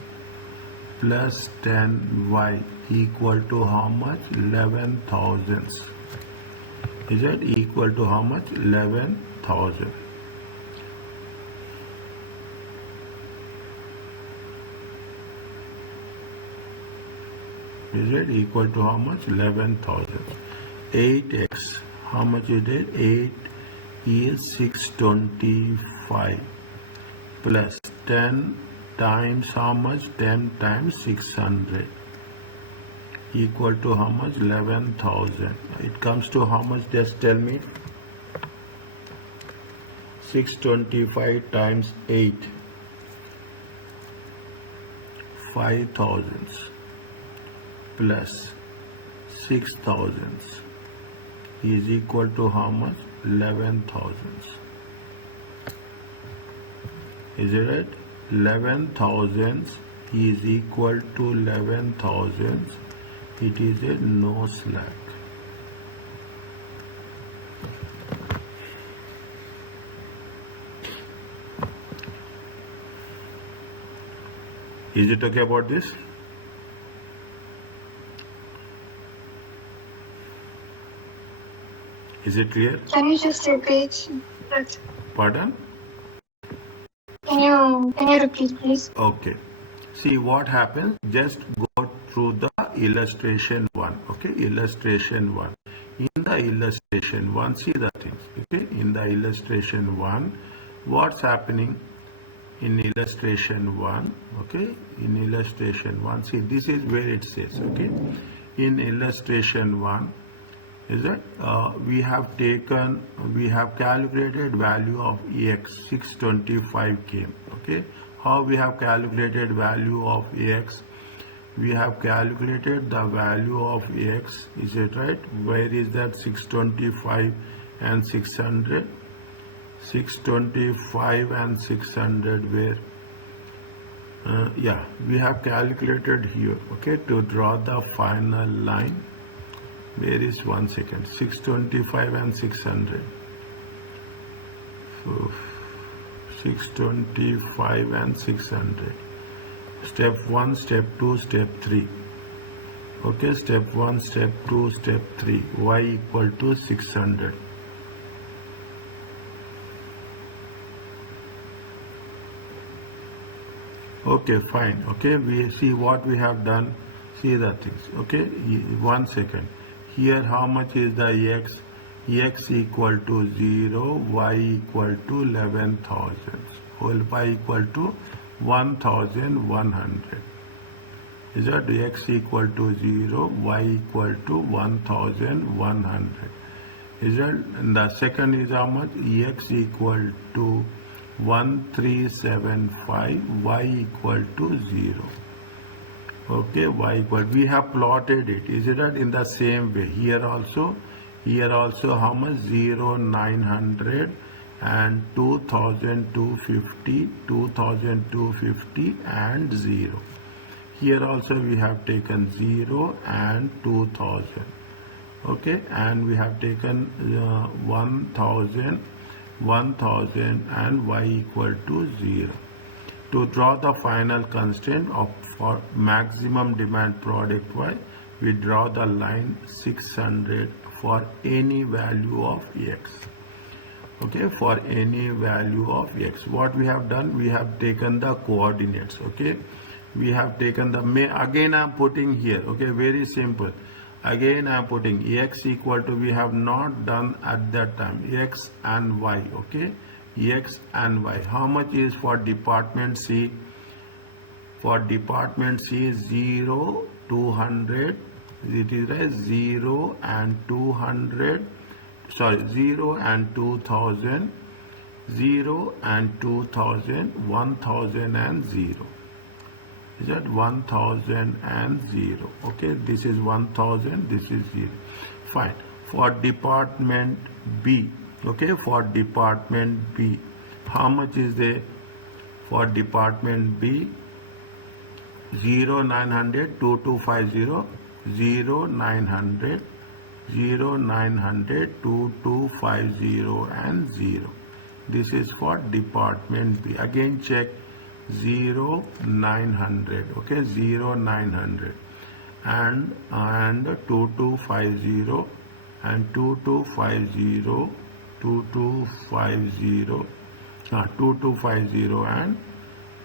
plus 10y equal to how much? 11 thousandths. Is it equal to how much? 11,000. Is it equal to how much? 11,000. 8x. How much is it? 8 is 625 plus 10 times how much? 10 times 600 equal to how much? 11,000. It comes to how much? Just tell me. 625 times 8. 5,000 plus 6,000 is equal to how much? 11,000. Is it right? 11,000 is equal to 11,000. It is a no slack. Is it okay about this? Is it clear? Can you just repeat that? Pardon? Can you repeat, please? Okay. See what happens. Just go through the illustration 1. Okay, illustration 1. In the illustration 1, see the things. Okay, in the illustration 1, what's happening in illustration 1? Okay, in illustration 1, see, this is where it says. Okay, in illustration 1, is that we have calculated value of EX 625 came. Okay, how we have calculated value of EX? We have calculated the value of EX. Is it right? Where is that 625 and 600? 625 and 600 where? Yeah, we have calculated here. Okay, to draw the final line. Where is 1 second? 625 and 600. So 625 and 600. Step 1, step 2, step 3. Okay, step 1, step 2, step 3. Y equal to 600. Okay, fine. Okay, we see what we have done. See the things. Okay, 1 second. Here how much is the EX? EX equal to 0, Y equal to 11,000. Whole Y equal to 1,100. Is that X equal to 0, Y equal to 1,100. Is that, and the second is how much? EX equal to 1375, Y equal to 0. Okay, Y equal, we have plotted it. Is it that in the same way? Here also how much? 0, 900 and 2,250, 2,250 and 0. Here also we have taken 0 and 2,000. Okay, and we have taken 1,000 and Y equal to 0. To draw the final constraint of for maximum demand product Y, we draw the line 600 for any value of X. Okay, for any value of X. What we have done, we have taken the coordinates. Okay, we have taken the, again I am putting here. Okay, very simple. Again I am putting X equal to, we have not done at that time, X and Y. Okay, X and Y. How much is for department C? For department C, 0, 200. It is right, 0 and 200. Sorry, 0 and 2,000. 0 and 2000, 1000 and 0. Is that 1000 and 0? Okay, this is 1000, this is 0. Fine. For department B, okay, for department B, how much is there? For department B, 0900 2250, 0900 2250 and 0. This is for department B. Again check 0900, okay, 0900 and 2250 and 2250, 2250, 2250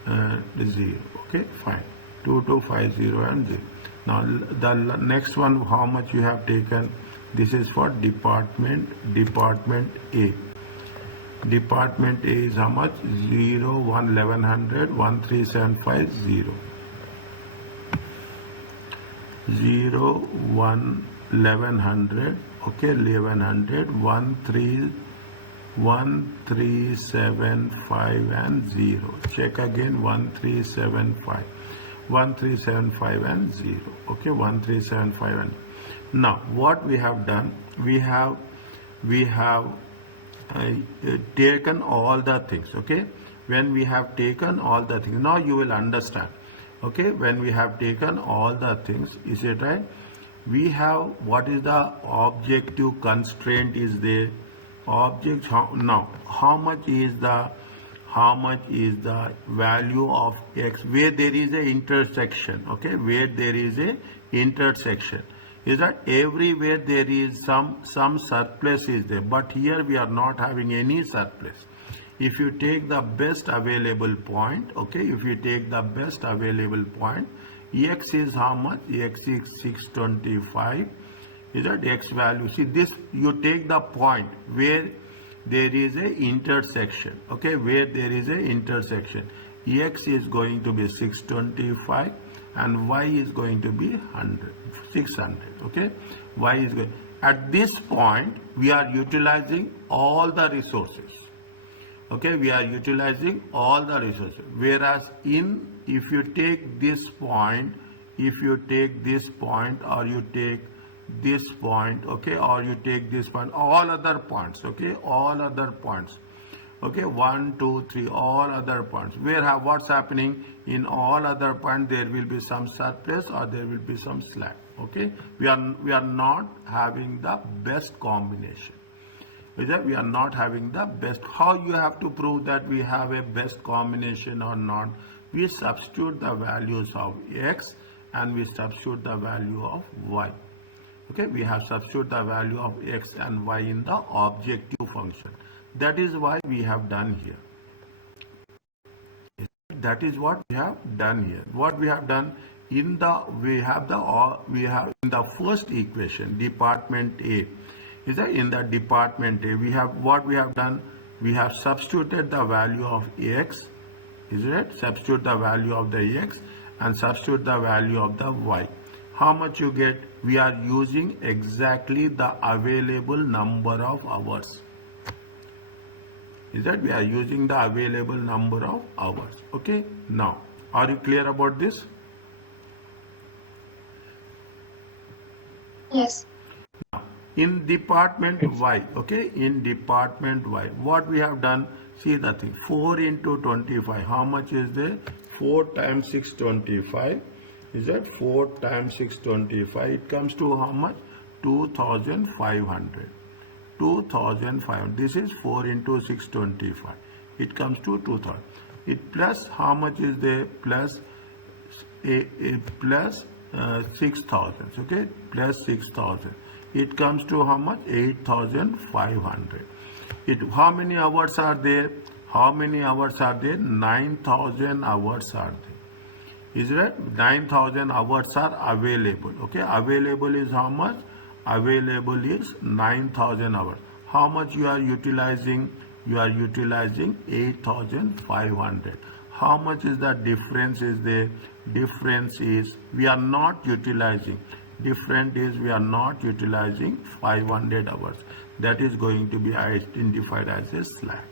and 0. Okay, fine. 2250 and 0. Now the next one, how much you have taken? This is for department A. Department A is how much? 0, 1, 1100, 13750. 0, 1, 1100, okay, 1100, 1375 and 0. Check again, 1375. 1375 and 0. Okay, 1375 and 0. Now what we have done, we have taken all the things. Okay, when we have taken all the things, now you will understand. Okay, when we have taken all the things, is it right? We have, what is the objective constraint is there? Object, now how much is the value of x where there is a intersection? Okay, where there is a intersection, is that everywhere there is some surplus is there, but here we are not having any surplus. If you take the best available point, okay, if you take the best available point, x is how much? X is 625. Is that x value? See this, you take the point where there is a intersection, okay, where there is a intersection. X is going to be 625 and y is going to be 600, okay. Y is going, at this point we are utilizing all the resources, okay, we are utilizing all the resources. Whereas if you take this point, if you take this point, or you take this point, okay, or you take this point, all other points, okay, all other points, okay, 1 2 3, all other points, what's happening in all other points, there will be some surplus or there will be some slack. Okay, we are not having the best combination. Is that we are not having the best? How you have to prove that we have a best combination or not? We substitute the values of x and we substitute the value of y. Okay, we have substitute the value of x and y in the objective function. That is why we have done here. That is what we have done here. What we have done in the in the first equation, department A, is that in the department A we have, what we have done, we have substituted the value of x, is it? Substitute the value of the x and substitute the value of the y. How much you get? We are using exactly the available number of hours. Is that we are using the available number of hours. Okay, now are you clear about this? Yes. Now in department Y, okay, in department Y, what we have done, see the thing, 4 into 25, how much is there? 4 times 625, is that 4 times 625, it comes to how much? 2500. 2500. This is 4 into 625. It comes to 2000. It plus how much is there? Plus plus 6000. Okay, plus 6000. It comes to how much? 8500. It, how many hours are there? How many hours are there? 9000 hours are there. Is that 9000 hours are available? Okay, available is how much? Available is 9000 hours. How much you are utilizing? You are utilizing 8500. How much is the difference is there? Difference is we are not utilizing. Different is we are not utilizing 500 hours. That is going to be identified as a slack.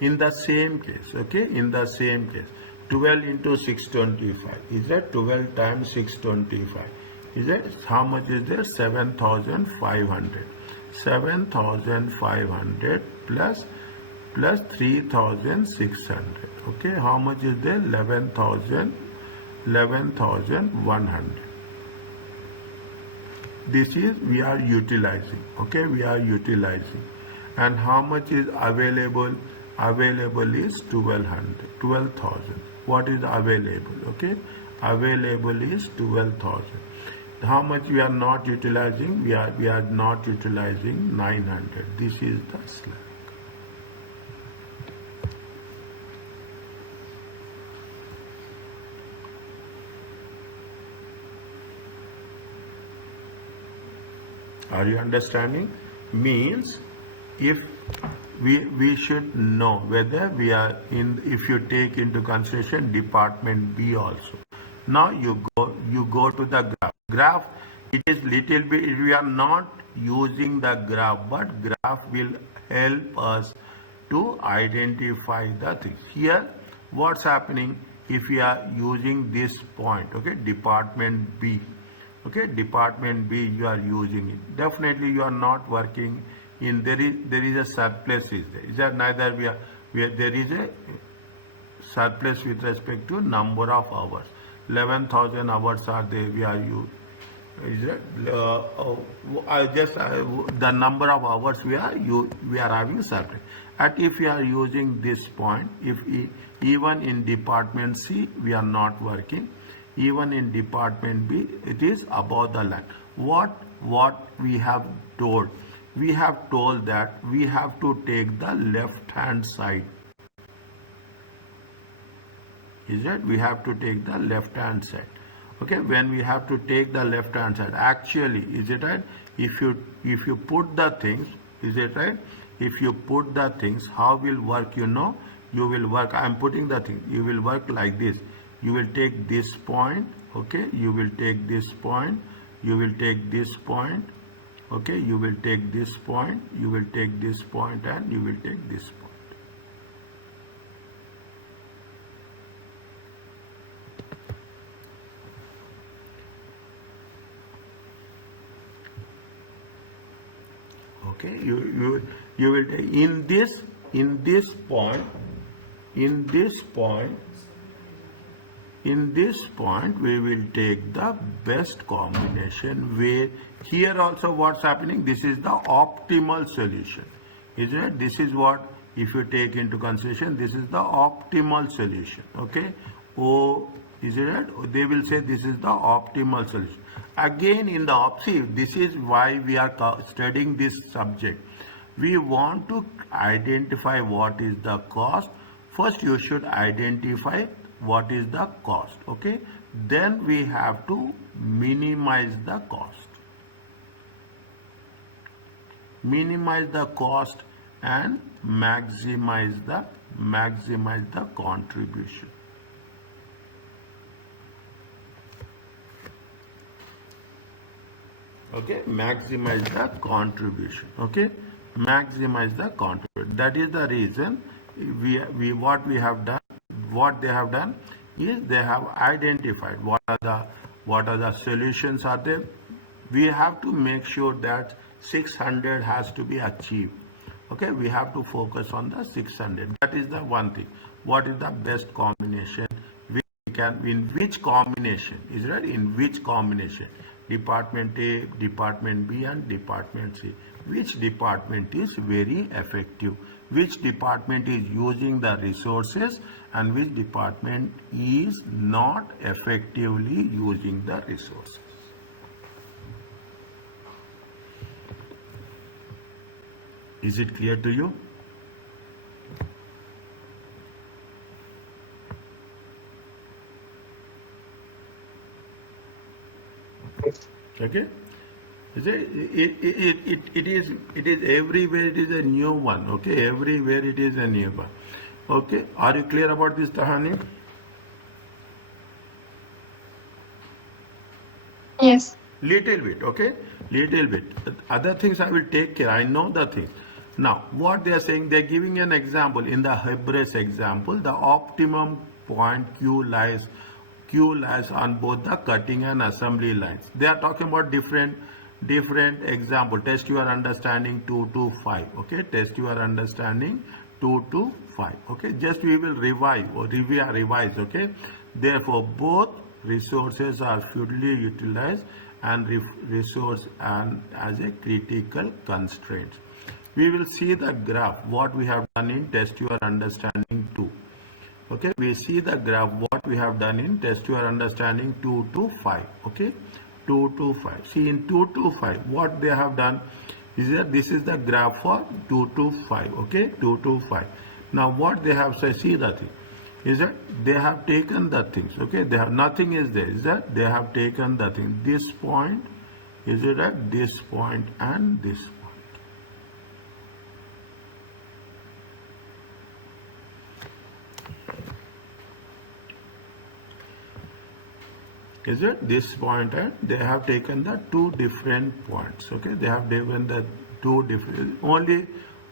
In the same case, okay, in the same case, 12 into 625, is that 12 times 625? Is that how much is there? 7,500. 7,500 plus 3,600. Okay, how much is there? 11,100. This is we are utilizing. Okay, we are utilizing. And how much is available? Available is 12,000. What is available? Okay, available is 12,000. How much we are not utilizing? We are not utilizing 900. This is the slack. Are you understanding? Means if we should know whether we are in, if you take into consideration department B also. Now you go to the graph. Graph, it is little bit, we are not using the graph, but graph will help us to identify the things. Here what's happening if we are using this point, okay, department B. Okay, department B, you are using it. Definitely you are not working in, there is a surplus is there. Is that neither there is a surplus with respect to number of hours. 11,000 hours are there, we are using. Is it? The number of hours we are having surplus. And if we are using this point, even in department C we are not working, even in department B it is above the line. What we have told? We have told that we have to take the left hand side. Is it? We have to take the left hand side. Okay, when we have to take the left hand side, actually, is it right? If you put the things, is it right? If you put the things, how will work? You know, you will work. I am putting the thing. You will work like this. You will take this point. Okay, you will take this point. You will take this point. Okay, you will take this point. You will take this point, and you will take this point. Okay, you will take in this point we will take the best combination, where here also what's happening, this is the optimal solution, is it? This is what, if you take into consideration, this is the optimal solution. Okay, is it right? They will say this is the optimal solution. Again, in the opposite, this is why we are studying this subject. We want to identify what is the cost. First, you should identify what is the cost. Okay, then we have to minimize the cost. Minimize the cost and maximize the contribution. Okay, maximize the contribution. Okay, maximize the contribution. That is the reason what they have done is they have identified what are the solutions are there. We have to make sure that 600 has to be achieved. Okay, we have to focus on the 600. That is the one thing. What is the best combination? In which combination, is right? In which combination? Department A, Department B, and Department C. Which department is very effective? Which department is using the resources, and which department is not effectively using the resources? Is it clear to you? Okay, it is everywhere. It is a new one. Okay, everywhere it is a new one. Okay, are you clear about this, Tahani? Yes. little bit, okay, little bit. Other things I will take care. I know the things. Now, what they are saying, they're giving an example. In the Hebrews example, the optimum point Q lies on both the cutting and assembly lines. They are talking about different example. Test your understanding 2 to 5. Okay, test your understanding 2 to 5. Okay, just we will revise. Okay, therefore both resources are fully utilized and resource and as a critical constraint. We will see the graph what we have done in test your understanding 2. Okay, we see the graph what we have done in test your understanding 2 to 5. Okay, 2 to 5. See, in 2 to 5 what they have done is that this is the graph for 2 to 5. Okay, 2 to 5. Now what they have said, see the thing is that they have taken the things. Okay, they have nothing is there, is that they have taken the thing, this point, is it at this point and this point. Is it this point, and they have taken the two different points. Okay, they have taken the two different, only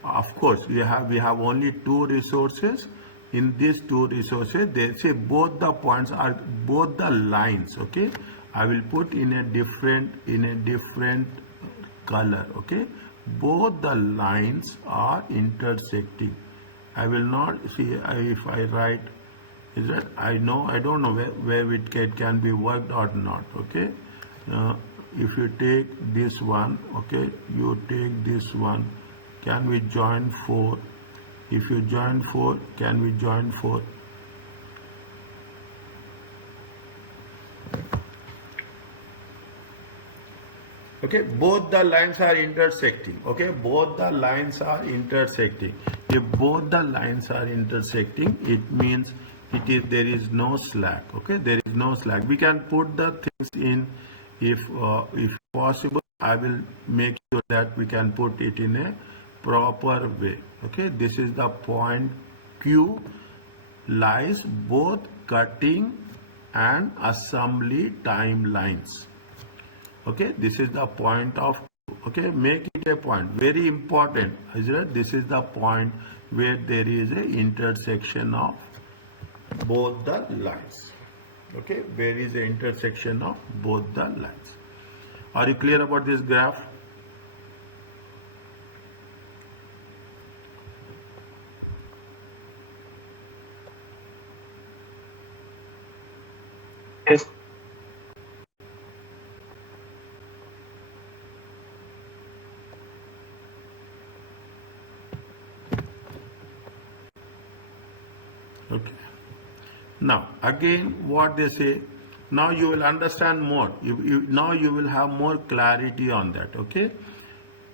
of course we have only two resources. In these two resources they say both the points are both the lines. Okay, I will put in a different color. Okay, both the lines are intersecting. I will not see if I write, is that I don't know where it can be worked or not. Okay, if you take this one, okay, you take this one, can we join 4? If you join 4, can we join 4? Okay, both the lines are intersecting. Okay, both the lines are intersecting. If both the lines are intersecting, it means there is no slack. Okay, there is no slack. We can put the things in, if possible. I will make sure that we can put it in a proper way. Okay, this is the point Q lies both cutting and assembly timelines. Okay, this is the point of Q. Okay, make it a point, very important, is that this is the point where there is a intersection of both the lines. Okay, where is the intersection of both the lines. Are you clear about this graph? Yes. Okay. Now again what they say, now you will understand more. Now you will have more clarity on that. Okay,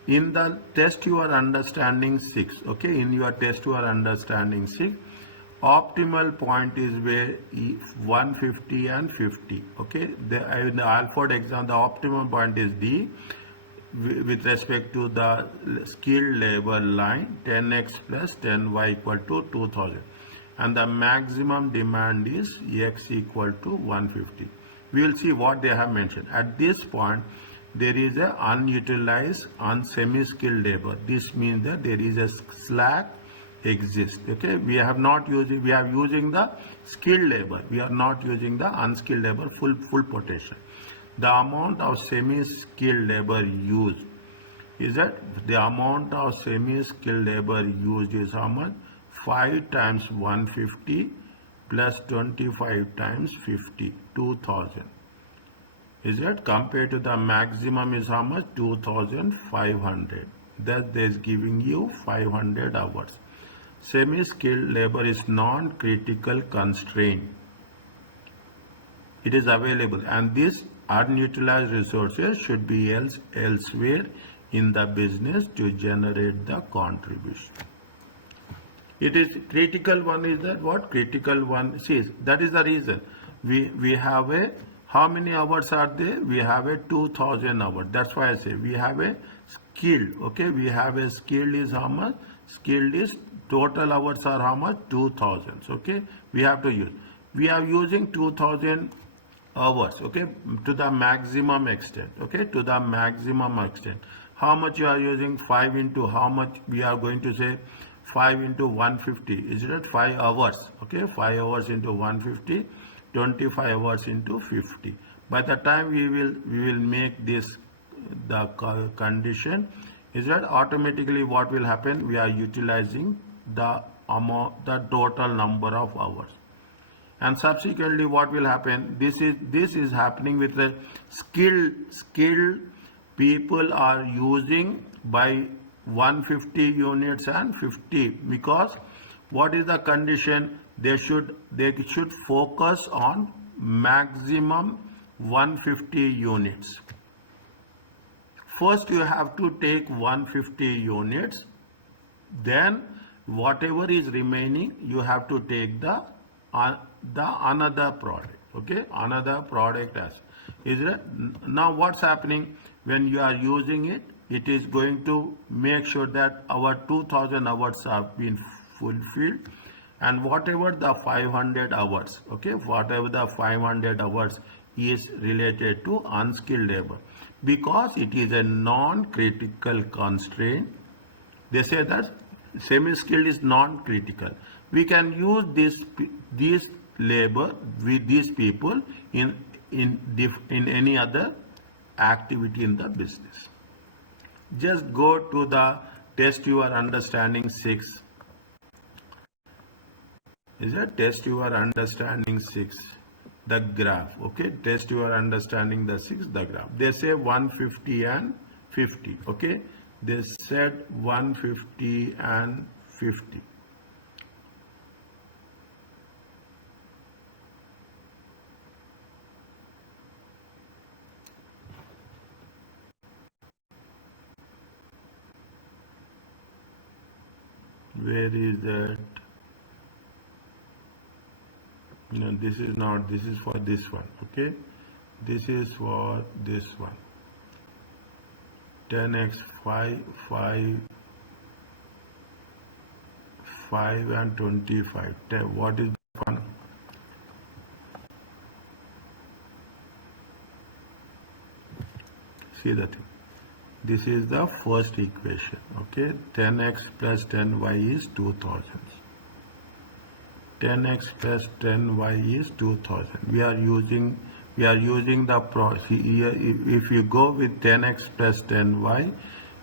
in the test your understanding 6. Okay, in your test your understanding 6, optimal point is where 150 and 50. Okay, in the Alford exam the optimum point is D with respect to the skilled labor line, 10x plus 10y equal to 2000, and the maximum demand is x equal to 150. We will see what they have mentioned. At this point there is a unutilized semi-skilled labor. This means that there is a slack exists. Okay, we are using the skilled labor, we are not using the unskilled labor full potential. The amount of semi-skilled labor used is that the amount of semi-skilled labor used is how much? 5 times 150 plus 25 times 50, 2000. Is that compared to the maximum is how much? 2500. That is giving you 500 hours. Semi-skilled labor is non-critical constraint. It is available, and these unutilized resources should be elsewhere in the business to generate the contribution. It is critical one, is that what? Critical one, see, that is the reason we have a, how many hours are there? We have a 2000 hours. That's why I say we have a skilled. Okay, we have a skilled is how much? Skilled is total hours are how much? 2000. Okay, we have to use. We are using 2000 hours, okay, to the maximum extent, okay, to the maximum extent. How much you are using? 5 into how much we are going to say 5 into 150, is it 5 hours, okay, 5 hours into 150, 25 hours into 50. By the time we will make this the condition, is that automatically what will happen? We are utilizing the amount, the total number of hours. And subsequently what will happen? This is happening with the skilled people are using by 150 units and 50, because what is the condition? They should focus on maximum 150 units. First you have to take 150 units, then whatever is remaining you have to take the another product, okay, another product as is it. Now what's happening when you are using it? It is going to make sure that our 2000 hours have been fulfilled, and whatever the 500 hours, okay, whatever the 500 hours is related to unskilled labor, because it is a non-critical constraint. They say that semi-skilled is non-critical. We can use this labor with these people in any other activity in the business. Just go to the test your understanding 6. Is it test your understanding 6? The graph, okay, test your understanding the 6, the graph. They say 150 and 50, okay, they said 150 and 50. Where is that? No, this is not, this is for this one, okay, this is for this one. 10x 5 and 25. What is the one? See the thing. This is the first equation, okay. 10x plus 10y is 2000. 10x plus 10y is 2000. We are using the here. If you go with 10x plus 10y,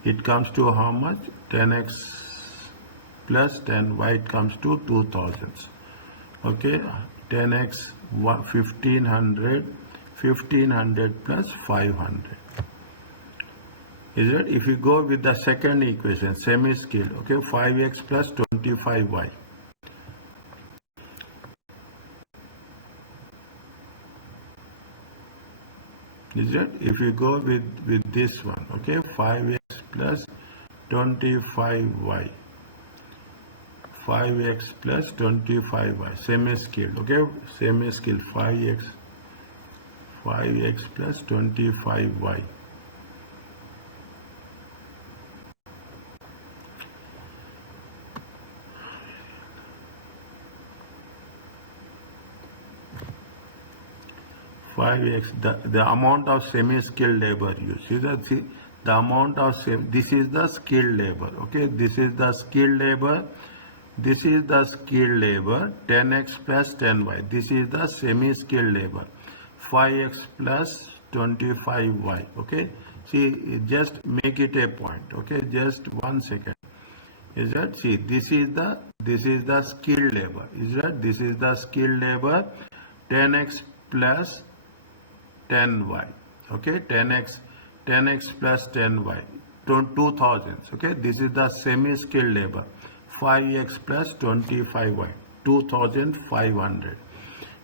it comes to how much? 10x plus 10y, it comes to 2000. Okay, 10x 1500 plus 500. Is it? If you go with the second equation, semi-skilled, okay, 5x plus 25y. Is it? If you go with this one, okay, 5x plus 25y. 5x plus 25y, semi-skilled, okay, semi-skilled, 5x plus 25y. The amount of semi-skilled labor you see that, see the amount of this is the skilled labor, okay, this is the skilled labor, this is the skilled labor, 10x plus 10y, this is the semi-skilled labor, 5x plus 25y, okay. See, just make it a point, okay, just 1 second. Is that, see, this is the skilled labor, is that, this is the skilled labor, 10x plus 10y, okay, 10x plus 10y, 2000, okay, this is the semi-skilled labor, 5x plus 25y, 2500,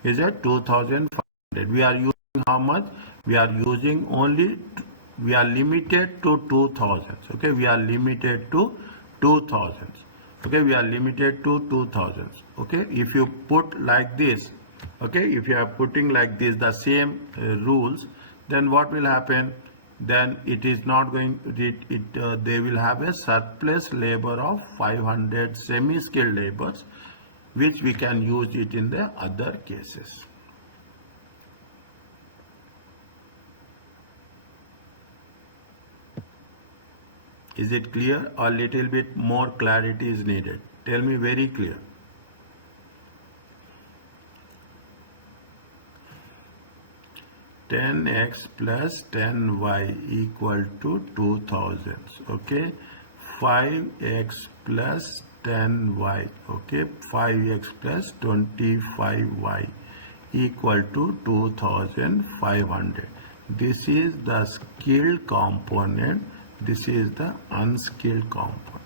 is that 2500. We are using how much? We are using only, we are limited to 2000, okay, we are limited to 2000, okay, we are limited to 2000, okay. If you put like this, okay, if you are putting like this the same rules, then what will happen? Then it is not going, they will have a surplus labor of 500 semi-skilled labors, which we can use it in the other cases. Is it clear or little bit more clarity is needed? Tell me very clear. $10x plus 10y equal to 2000. Okay. 5x plus 10y. Okay. 5x plus 25y equal to 2500. This is the skilled component. This is the unskilled component.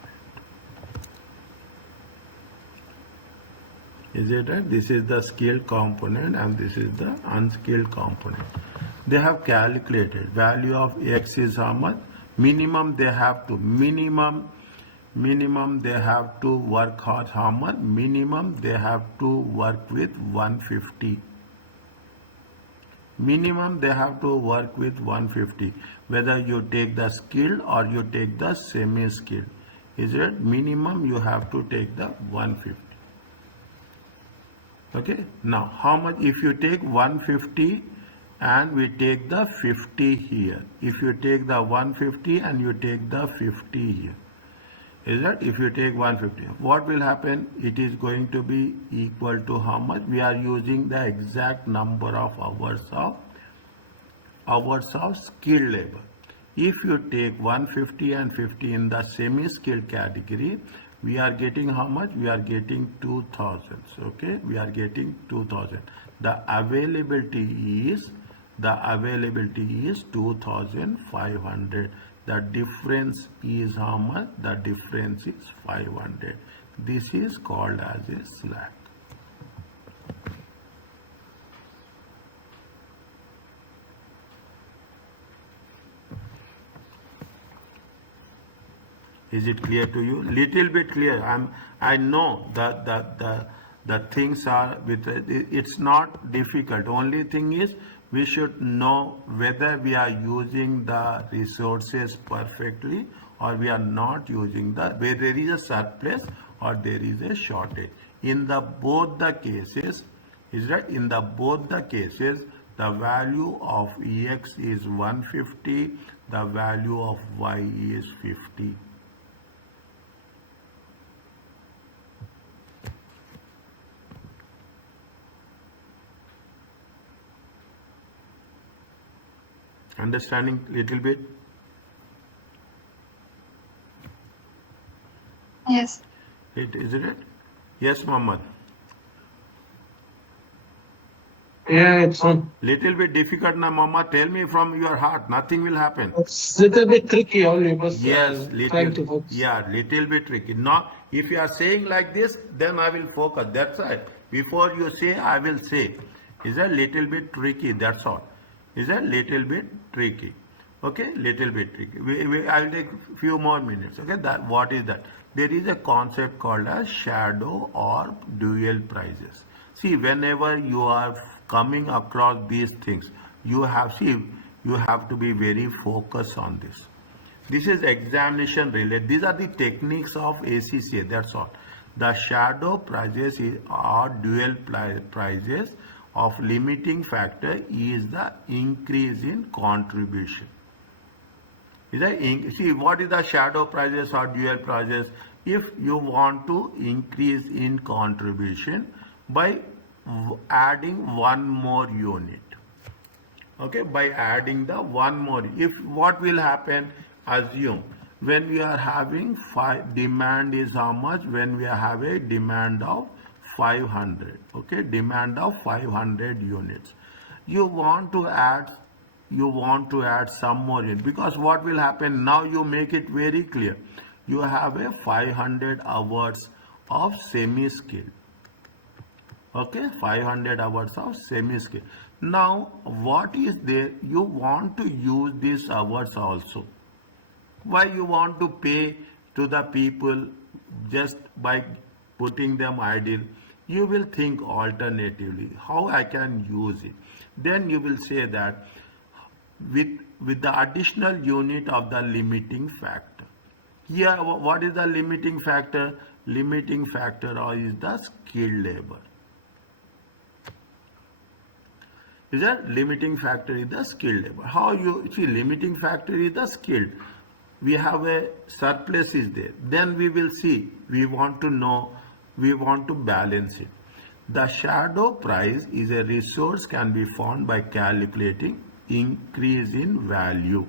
Is it right? This is the skilled component and this is the unskilled component. They have calculated value of x is how much? Minimum they have to minimum they have to work hard how much? Minimum they have to work with 150. Minimum they have to work with 150. Whether you take the skilled or you take the semi-skilled. Is it? Minimum you have to take the 150. Okay. Now how much if you take 150 and we take the 50 here? If you take the 150 and you take the 50 here, is that if you take 150, what will happen? It is going to be equal to how much? We are using the exact number of hours of skilled labor. If you take 150 and 50 in the semi-skilled category, we are getting how much? We are getting 2000. Okay, we are getting 2000. The availability is 2500. The difference is how much? The difference is 500. This is called as a slack. Is it clear to you? Little bit clear. I know that the things are with it's not difficult. Only thing is we should know whether we are using the resources perfectly or we are not using where there is a surplus or there is a shortage. In the both the cases, is right? In the both the cases, the value of Ex is 150, the value of Y is 50. Understanding little bit? Yes. Isn't it? Yes, Mohammed. Yeah, it's on. Little bit difficult now, Mama. Tell me from your heart. Nothing will happen. It's a little bit tricky only, but Yes, trying to focus. yeah, little bit tricky. Now, if you are saying like this, then I will focus. That's right. Before you say, I will say. Is a little bit tricky. That's all. Is a little bit tricky. Okay, little bit tricky. I will take few more minutes. Okay, that what is that? There is a concept called as shadow or dual prices. See, whenever you are coming across these things, you have to be very focused on this. This is examination related. These are the techniques of ACCA. That's all. The shadow prices are dual prices of limiting factor is the increase in contribution. See, what is the shadow prices or dual prices? If you want to increase in contribution by adding one more unit. Okay, by adding the one more. If what will happen? Assume when we are having demand is how much? When we have a demand of 500. Okay, demand of 500 units. You want to add some more unit, because what will happen now? You make it very clear. You have a 500 hours of semi-skilled. Okay, 500 hours of semi-skilled. Now, what is there? You want to use these hours also. Why you want to pay to the people just by putting them idle? You will think alternatively, how I can use it. Then you will say that with the additional unit of the limiting factor. Here, what is the limiting factor? Limiting factor is the skilled labor. Is that limiting factor is the skilled labor? How you see limiting factor is the skilled. we have a surplus is there, then we will see, we want to know, we want to balance it. The shadow price is a resource can be found by calculating increase in value.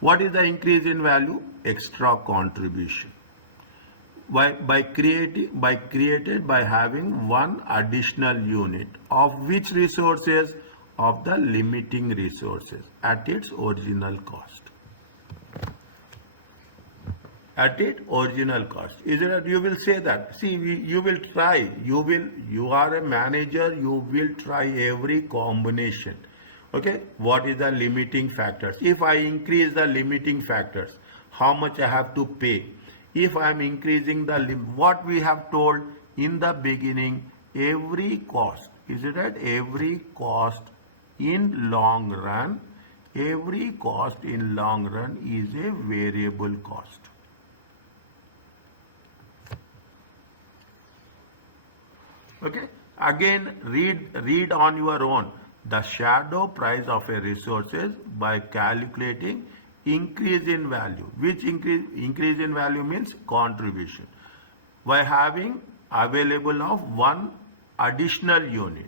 What is the increase in value? Extra contribution. By created by having one additional unit of which resources? Of the limiting resources at its original cost. At its original cost. Is it that you will say that? See, you will try. You are a manager. You will try every combination. Okay. What is the limiting factors? If I increase the limiting factors, how much I have to pay? If I am increasing the what we have told in the beginning, every cost. Is it that every cost in long run? Every cost in long run is a variable cost. Okay. Again, read on your own. The shadow price of a resources by calculating increase in value. Which increase in value means contribution. By having available of one additional unit.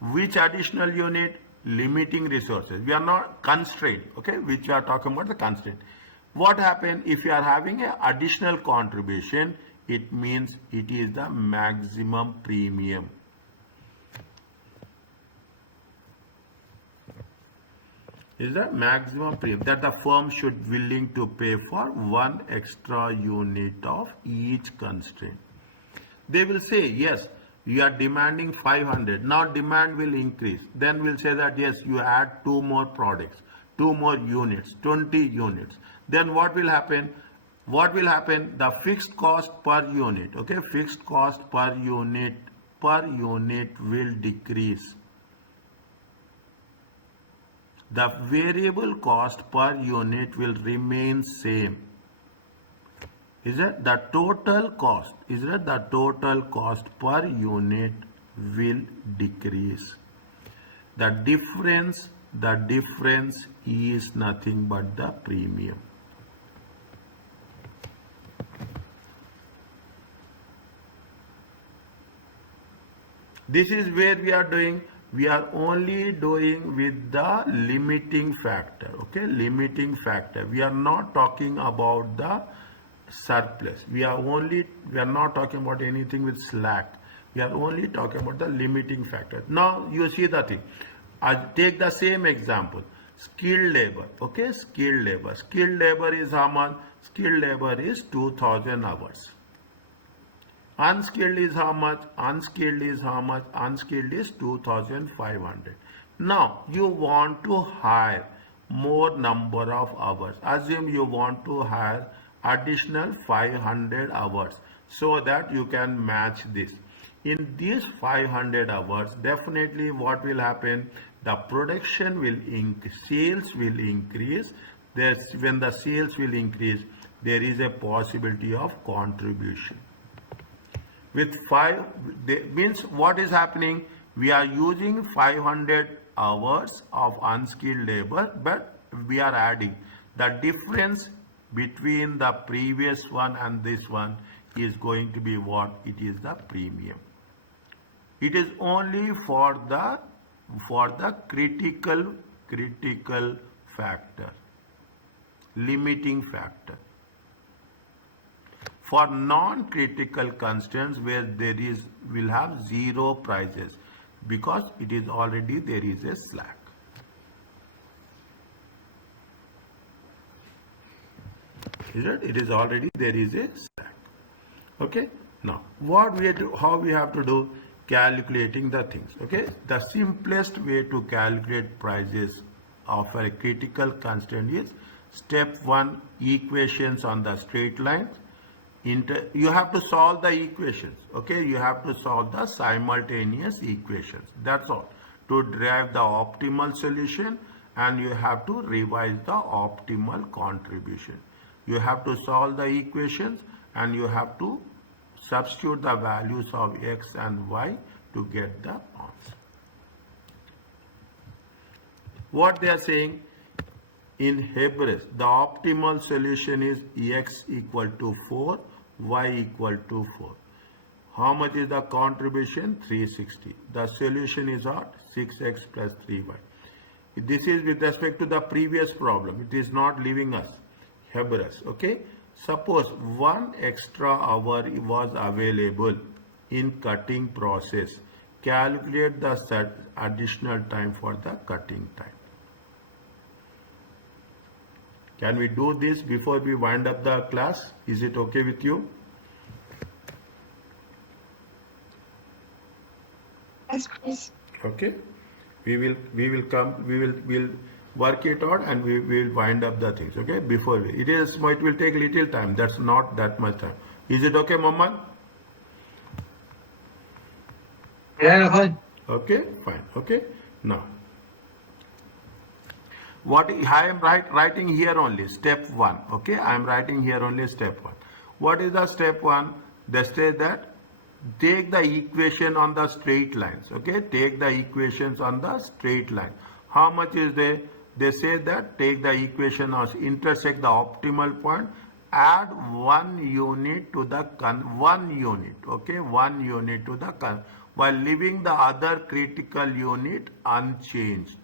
Which additional unit? Limiting resources. We are not constrained. Okay, which we are talking about the constraint. What happens if you are having an additional contribution? It means it is the maximum premium. Is the maximum premium that the firm should willing to pay for one extra unit of each constraint. They will say, yes, you are demanding 500. Now demand will increase. Then we'll say that, yes, you add 2 more products, 2 more units, 20 units. Then what will happen? What will happen? The fixed cost per unit, okay, fixed cost per unit will decrease. The variable cost per unit will remain same. Is that the total cost? Is that the total cost per unit will decrease? The difference is nothing but the premium. This is where we are only doing with the limiting factor. Okay, limiting factor. We are not talking about the surplus. We are not talking about anything with slack. We are only talking about the limiting factor. Now you see the thing. I take the same example. Skilled labor. Okay, skilled labor. Skilled labor is how much? Skilled labor is 2000 hours. Unskilled is how much? Unskilled is how much? Unskilled is 2500. Now you want to hire more number of hours. Assume you want to hire additional 500 hours so that you can match this. In these 500 hours, definitely what will happen? The production will increase, sales will increase. When the sales will increase, there is a possibility of contribution. With 5, means what is happening? We are using 500 hours of unskilled labor, but we are adding. The difference between the previous one and this one is going to be what? It is the premium. It is only for the critical factor, limiting factor. For non-critical constraints where will have 0 prices because it is already there is a slack. It is already there is a slack. Okay. Now how we have to do? Calculating the things. Okay. The simplest way to calculate prices of a critical constraint is step 1, equations on the straight line. You have to solve the equations. Okay, you have to solve the simultaneous equations. That's all. To derive the optimal solution, and you have to revise the optimal contribution. You have to solve the equations and you have to substitute the values of x and y to get the answer. What they are saying, in Hebrew, the optimal solution is x equal to 4, y equal to 4. How much is the contribution? 360. The solution is what? 6x plus 3y. This is with respect to the previous problem. It is not leaving us. Hebrew, okay? Suppose 1 extra hour was available in cutting process. Calculate the additional time for the cutting time. Can we do this before we wind up the class? Is it okay with you? Yes, please. Okay. We'll work it out and we will wind up the things. Okay. Before it will take little time. That's not that much time. Is it okay, Mohammed? Yeah, fine. Okay, fine. Okay. Now, what I am writing here only step 1. Okay, I am writing here only step 1. What is the step 1? They say that take the equation on the straight lines. Okay, take the equations on the straight line. How much is there? They say that take the equation or intersect the optimal point, add 1 unit to the 1 unit. Okay, 1 unit to the while leaving the other critical unit unchanged.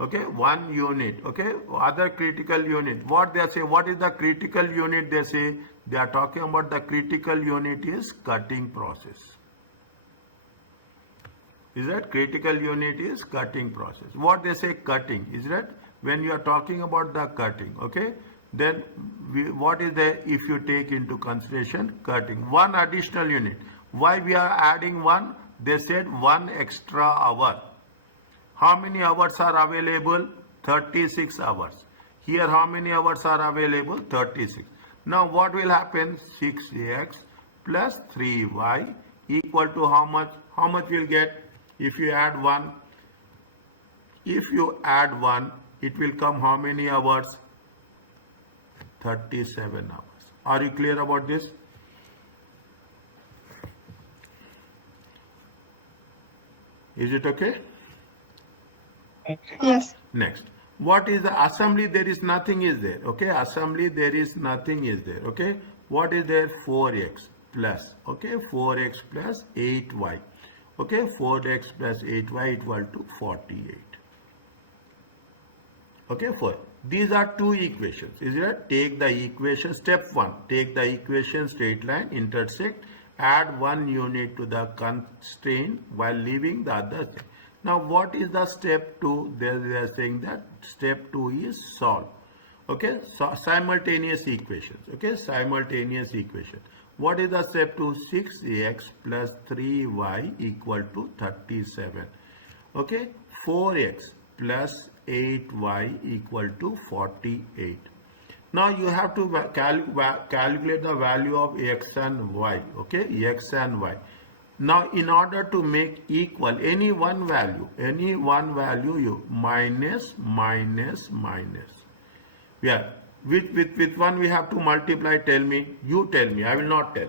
Okay, 1 unit. Okay, other critical unit. What they say? What is the critical unit? They say they are talking about the critical unit is cutting process. Is that critical unit is cutting process? What they say cutting is that when you are talking about the cutting, okay, then what is there if you take into consideration cutting? 1 additional unit. Why we are adding 1? They said 1 extra hour. How many hours are available? 36 hours. Here how many hours are available? 36. Now what will happen? 6x plus 3y equal to how much? How much will get if you add 1? If you add 1, it will come how many hours? 37 hours. Are you clear about this? Is it okay? Yes. Next. What is the assembly? There is nothing is there. Okay. Assembly there is nothing is there. Okay. What is there? 4x plus. Okay. 4x plus 8y. Okay. 4x plus 8y equal to 48. Okay. 4. These are 2 equations. Is it? Take the equation. Step 1. Take the equation straight line intersect. Add 1 unit to the constraint while leaving the other thing. Now what is the step 2? They are saying that step 2 is solve. Okay, so simultaneous equations. Okay, simultaneous equation. What is the step 2? 6x plus 3y equal to 37. Okay, 4x plus 8y equal to 48. Now you have to calculate the value of x and y. Okay, x and y. Now in order to make equal any one value you minus. Yeah, with one we have to multiply. Tell me, you tell me, I will not tell.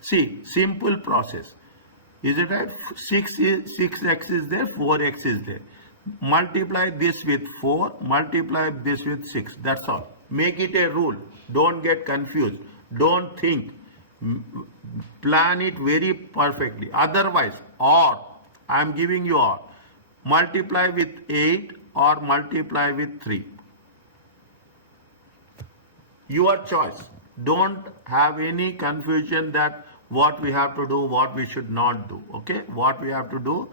See, simple process. Is it right? 6x is there, 4x is there. Multiply this with 4, multiply this with 6. That's all. Make it a rule. Don't get confused. Don't think. Plan it very perfectly. Otherwise, or, I am giving you or. Multiply with 8 or multiply with 3. Your choice. Don't have any confusion that what we have to do, what we should not do. Okay, what we have to do,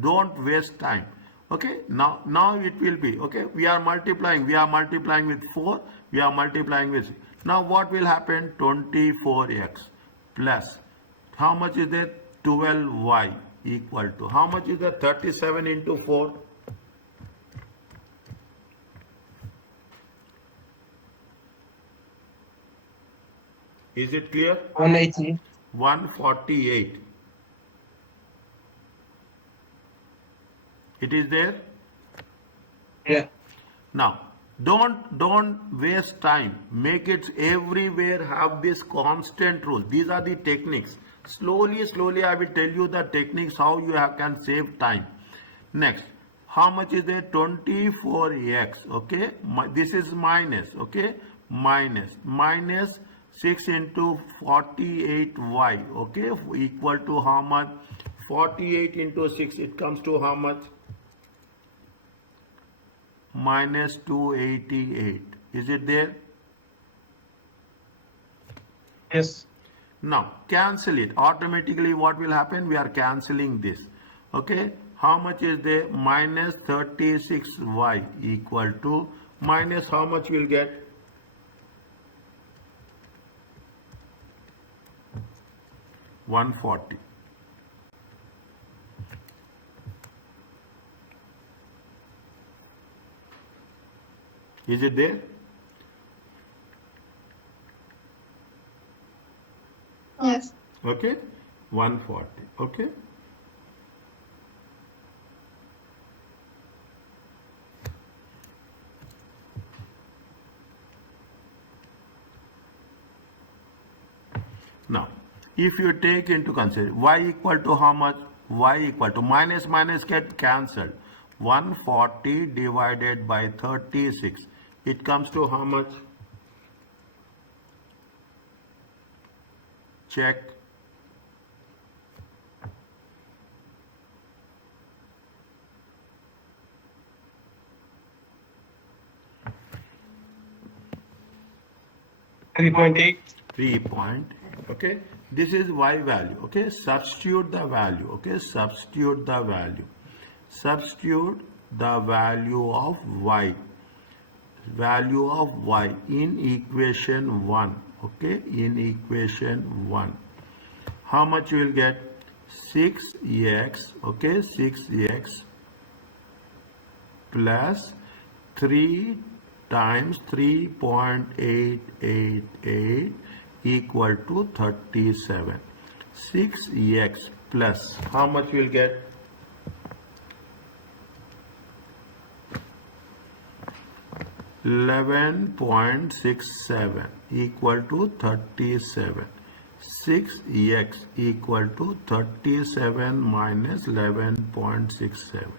don't waste time. Okay, now it will be okay. We are multiplying with 4, we are multiplying with 6. Now what will happen? 24x plus how much is there? 12y equal to how much is there? 37 into 4. Is it clear? 180. 148. It is there? Yeah. Now, don't waste time. Make it everywhere have this constant rule. These are the techniques. Slowly, I will tell you the techniques how you can save time. Next, how much is there? 24x, okay? This is minus, okay? Minus 6 into 48y, okay? Equal to how much? 48 into 6, it comes to how much? Minus 288. Is it there? Yes. Now, cancel it. Automatically, what will happen? We are cancelling this. Okay? How much is there? Minus 36y equal to minus how much we'll get? $140. Is it there? Yes. Okay? 140. Okay? Now, if you take into consideration y equal to how much? Y equal to minus get cancelled. 140 divided by 36. It comes to how much? Check. Three point eight. 3 point, okay? This is y value, okay? Substitute the value, okay? Substitute the value. Substitute the value of y. Value of y in equation 1, okay? In equation 1. How much you will get? 6x, okay? 6x plus 3 times 3.888 equal to 37. 6x plus how much we will get? 11.67 equal to 37. 6x equal to 37 minus 11.67.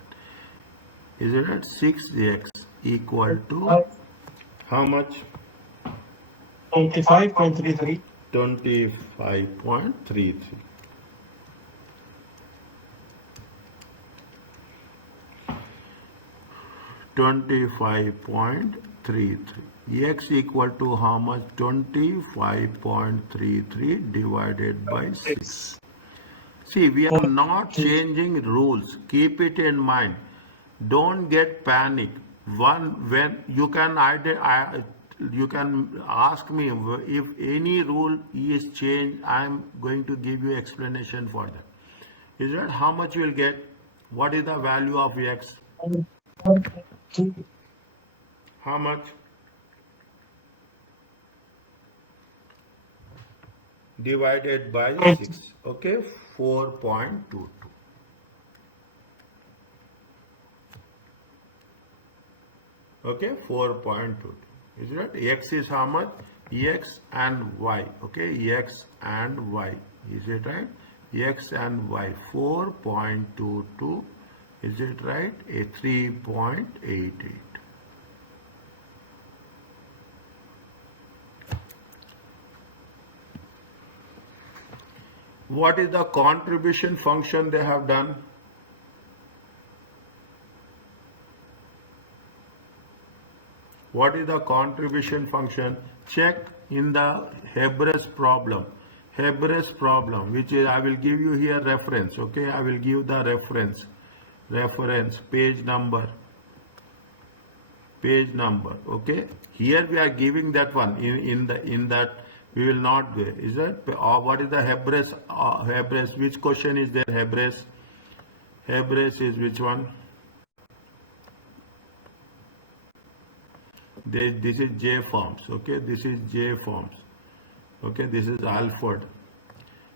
Is it right? 6x equal to how much? 25.33. 25.33. X equal to how much? 25.33 divided by 6. See, we are not changing rules. Keep it in mind. Don't get panic. When you can you can ask me if any rule is changed. I am going to give you explanation for that. Is that how much you will get? What is the value of x? How much? Divided by 6. Okay, 4.22. Okay, 4.22. Is it right? X is how much? X and Y. Okay, X and Y. Is it right? X and Y. 4.22. Is it right? A 3.88. What is the contribution function they have done? What is the contribution function? Check in the Hebrews problem. Hebrews problem, which is, I will give you here reference. Okay, I will give the reference. Reference, page number. Page number. Okay, here we are giving that one. In that we will not go. Is that what is the Hebrews? Hebrews. Which question is there? Hebrews. Hebrews is which one? This is J forms. Okay, this is J forms. Okay, this is Alford.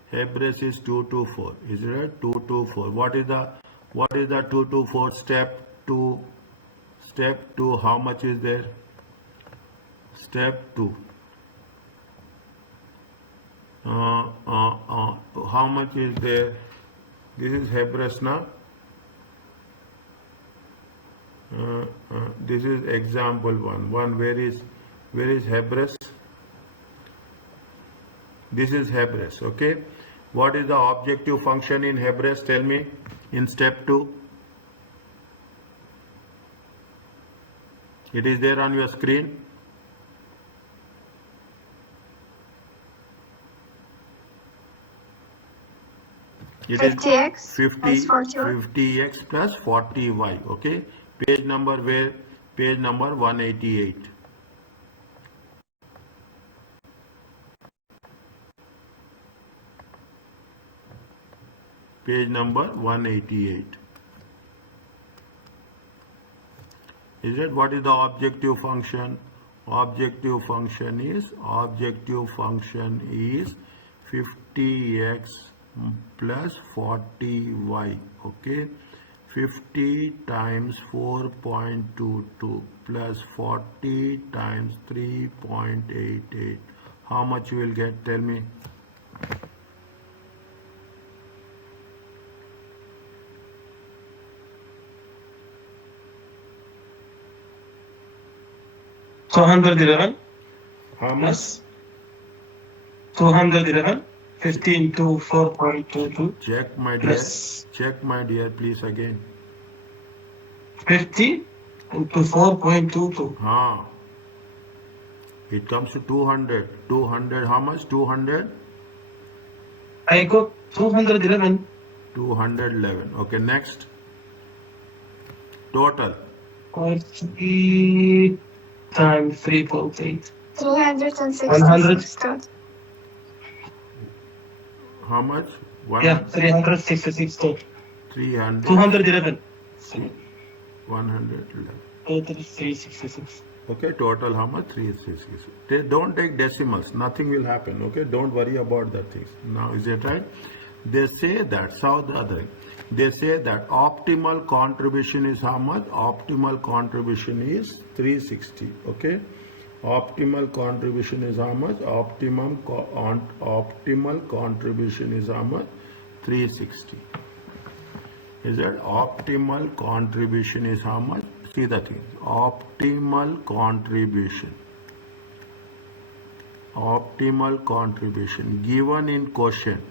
Hebrews is 224. Is it right? 224. What is the 224 step 2? Step 2. How much is there? Step 2. How much is there? This is Hebrus now. This is example one. Where is Hebrus? This is Hebrus. Okay. What is the objective function in Hebrus? Tell me in step 2. It is there on your screen. It is 50x 50, plus 40y. 50x plus 40y. Okay. Page number where? Page number 188. Page number 188. Is it? What is the objective function? Objective function is 50x plus 40y. Okay. 50 times 4.22 plus 40 times 3.88. How much you will get? Tell me. So 111 How much? plus 211, 15 to 4.22 Check my dear. plus Check my dear, please again. 50 into 4.22. It comes to 200. 200. How much? 200. I got 211. 211. Okay. Next. Total. 40 times 3.8. 366 total. How much? Yeah, 366 total. 300. 211. 111. Total is 366. Okay, total how much? 366. Don't take decimals. Nothing will happen. Okay, don't worry about that things. Now, is it right? They say that, they say that optimal contribution is how much? Optimal contribution is 360. Okay, optimal contribution is how much? Optimal contribution is how much? 360. Is that optimal contribution is how much? See the thing. Optimal contribution given in question.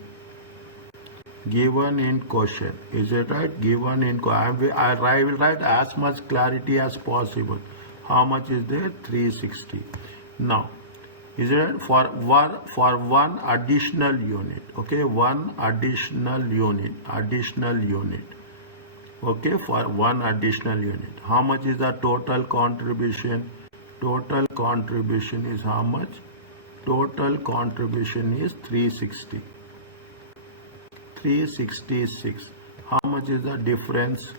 Is it right? Given in question. I will write as much clarity as possible. How much is there? 360. Now, is it right? For one additional unit. Okay, one additional unit. Okay, for one additional unit. How much is the total contribution? Total contribution is how much? Total contribution is 360. 366. How much is the difference?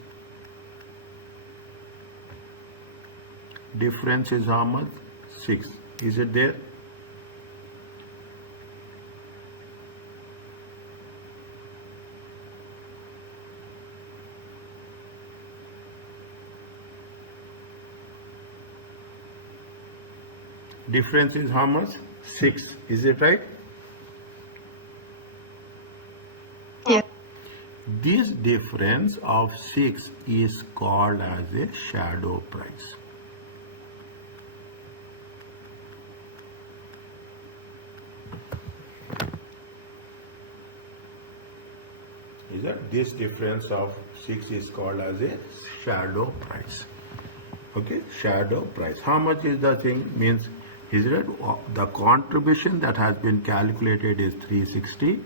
Difference is how much? 6. Is it there? Difference is how much? 6. Is it right? Yeah. This difference of 6 is called as a shadow price. Is that this difference of 6 is called as a shadow price. Okay, shadow price. How much is the thing? Means, is it the contribution that has been calculated is 360.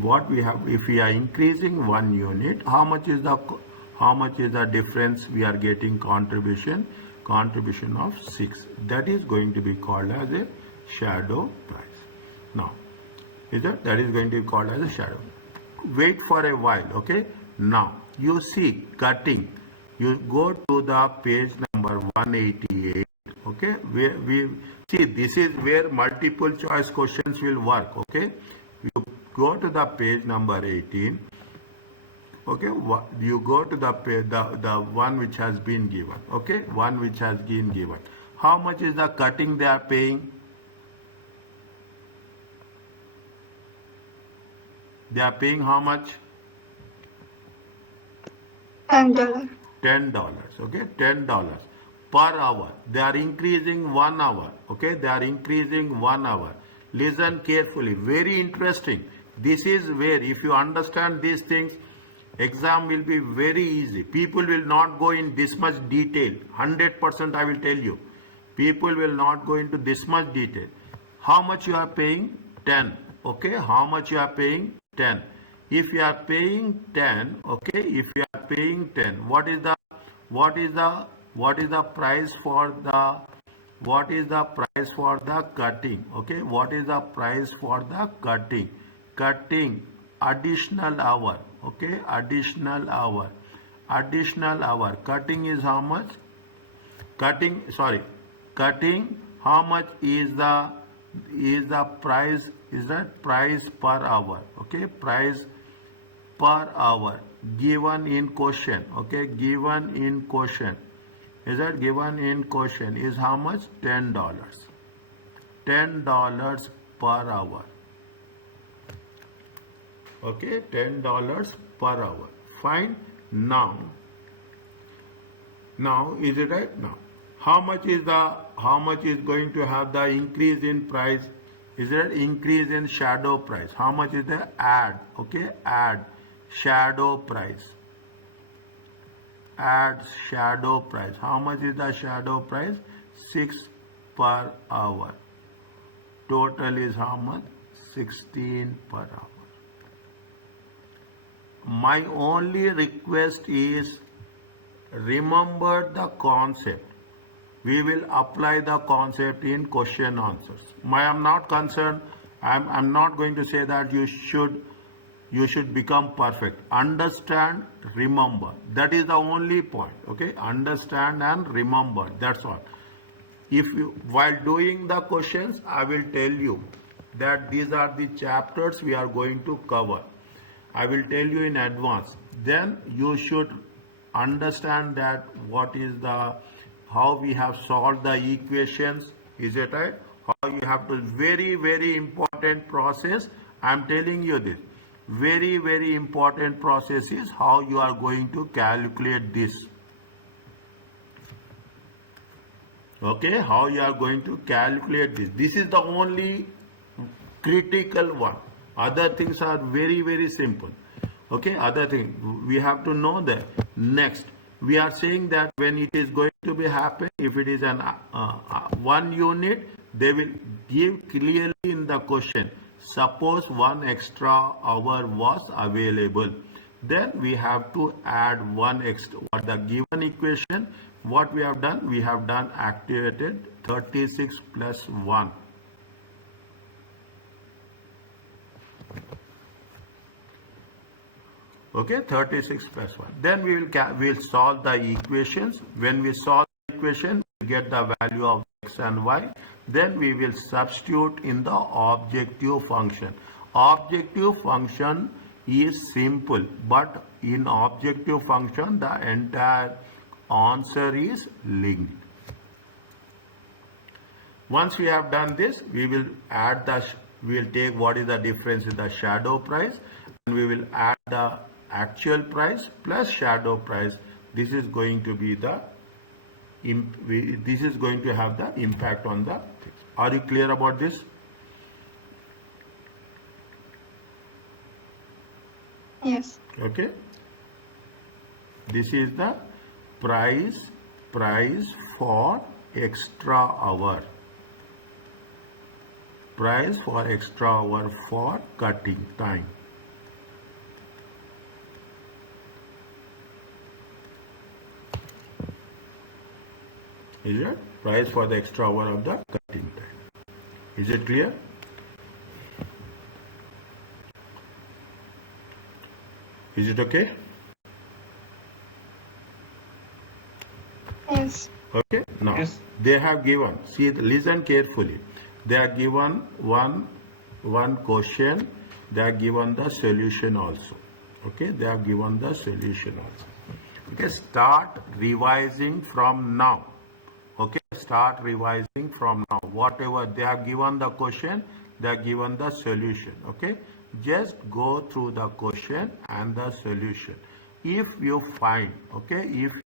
What we have, if we are increasing 1 unit, how much is the difference we are getting contribution? Contribution of 6. That is going to be called as a shadow price. Now, is that is going to be called as a shadow. Wait for a while. Okay. Now you see cutting. You go to the page number 188. Okay, where we see this is where multiple choice questions will work. Okay, you go to the page number 18. Okay, you go to the page, the one which has been given. Okay, one which has been given. How much is the cutting they are paying? They are paying how much? $10. $10. Okay, $10 per hour. They are increasing 1 hour. Okay, they are increasing 1 hour. Listen carefully. Very interesting. This is where, if you understand these things, exam will be very easy. People will not go in this much detail. 100% I will tell you. People will not go into this much detail. How much you are paying? 10. Okay, how much you are paying? 10. If you are paying 10, okay, if you are paying 10, what is the price for the cutting? Okay, what is the price for the cutting additional hour? Okay, additional hour. Cutting is how much? Cutting how much is the price? Is that price per hour? Okay, price per hour given in question. Okay, given in question. Is that given in question is how much? $10. $10 per hour. Okay, $10 per hour. Fine. Now is it right? Now how much is going to have the increase in price? Is there increase in shadow price? How much is the add? Okay, add shadow price. Add shadow price. How much is the shadow price? 6 per hour. Total is how much? 16 per hour. My only request is remember the concept. We will apply the concept in question answers. I am not concerned. I'm not going to say that you should become perfect. Understand, remember. That is the only point. Okay, understand and remember. That's all. If you, while doing the questions, I will tell you that these are the chapters we are going to cover. I will tell you in advance. Then you should understand that what is the, how we have solved the equations. Is it right? How you have to, very, very important process. I am telling you this. Very, very important process is how you are going to calculate this. Okay, how you are going to calculate this. This is the only critical one. Other things are very, very simple. Okay, other thing we have to know that. Next, we are saying that when it is going to be happen, if it is an 1 unit, they will give clearly in the question. Suppose 1 extra hour was available, then we have to add 1 extra. What the given equation, what we have done? We have done activated 36 plus 1. Okay, 36 plus 1. Then we will solve the equations. When we solve the equation, we get the value of x and y. Then we will substitute in the objective function. Objective function is simple, but in objective function, the entire answer is linked. Once we have done this, we will add the, we will take what is the difference in the shadow price, and we will add the actual price plus shadow price. This is going to be the, this is going to have the impact on the things. Are you clear about this? Yes. Okay. This is the price for extra hour. Price for extra hour for cutting time. Is it? Price for the extra hour of the cutting time. Is it clear? Is it okay? Yes. Okay. Now Yes. they have given. See, listen carefully. They are given one question. They are given the solution also. Okay. They are given the solution also. Okay. Start revising from now. Okay, start revising from now. Whatever they have given the question, they are given the solution. Okay, Just go through the question and the solution. If you find, okay, if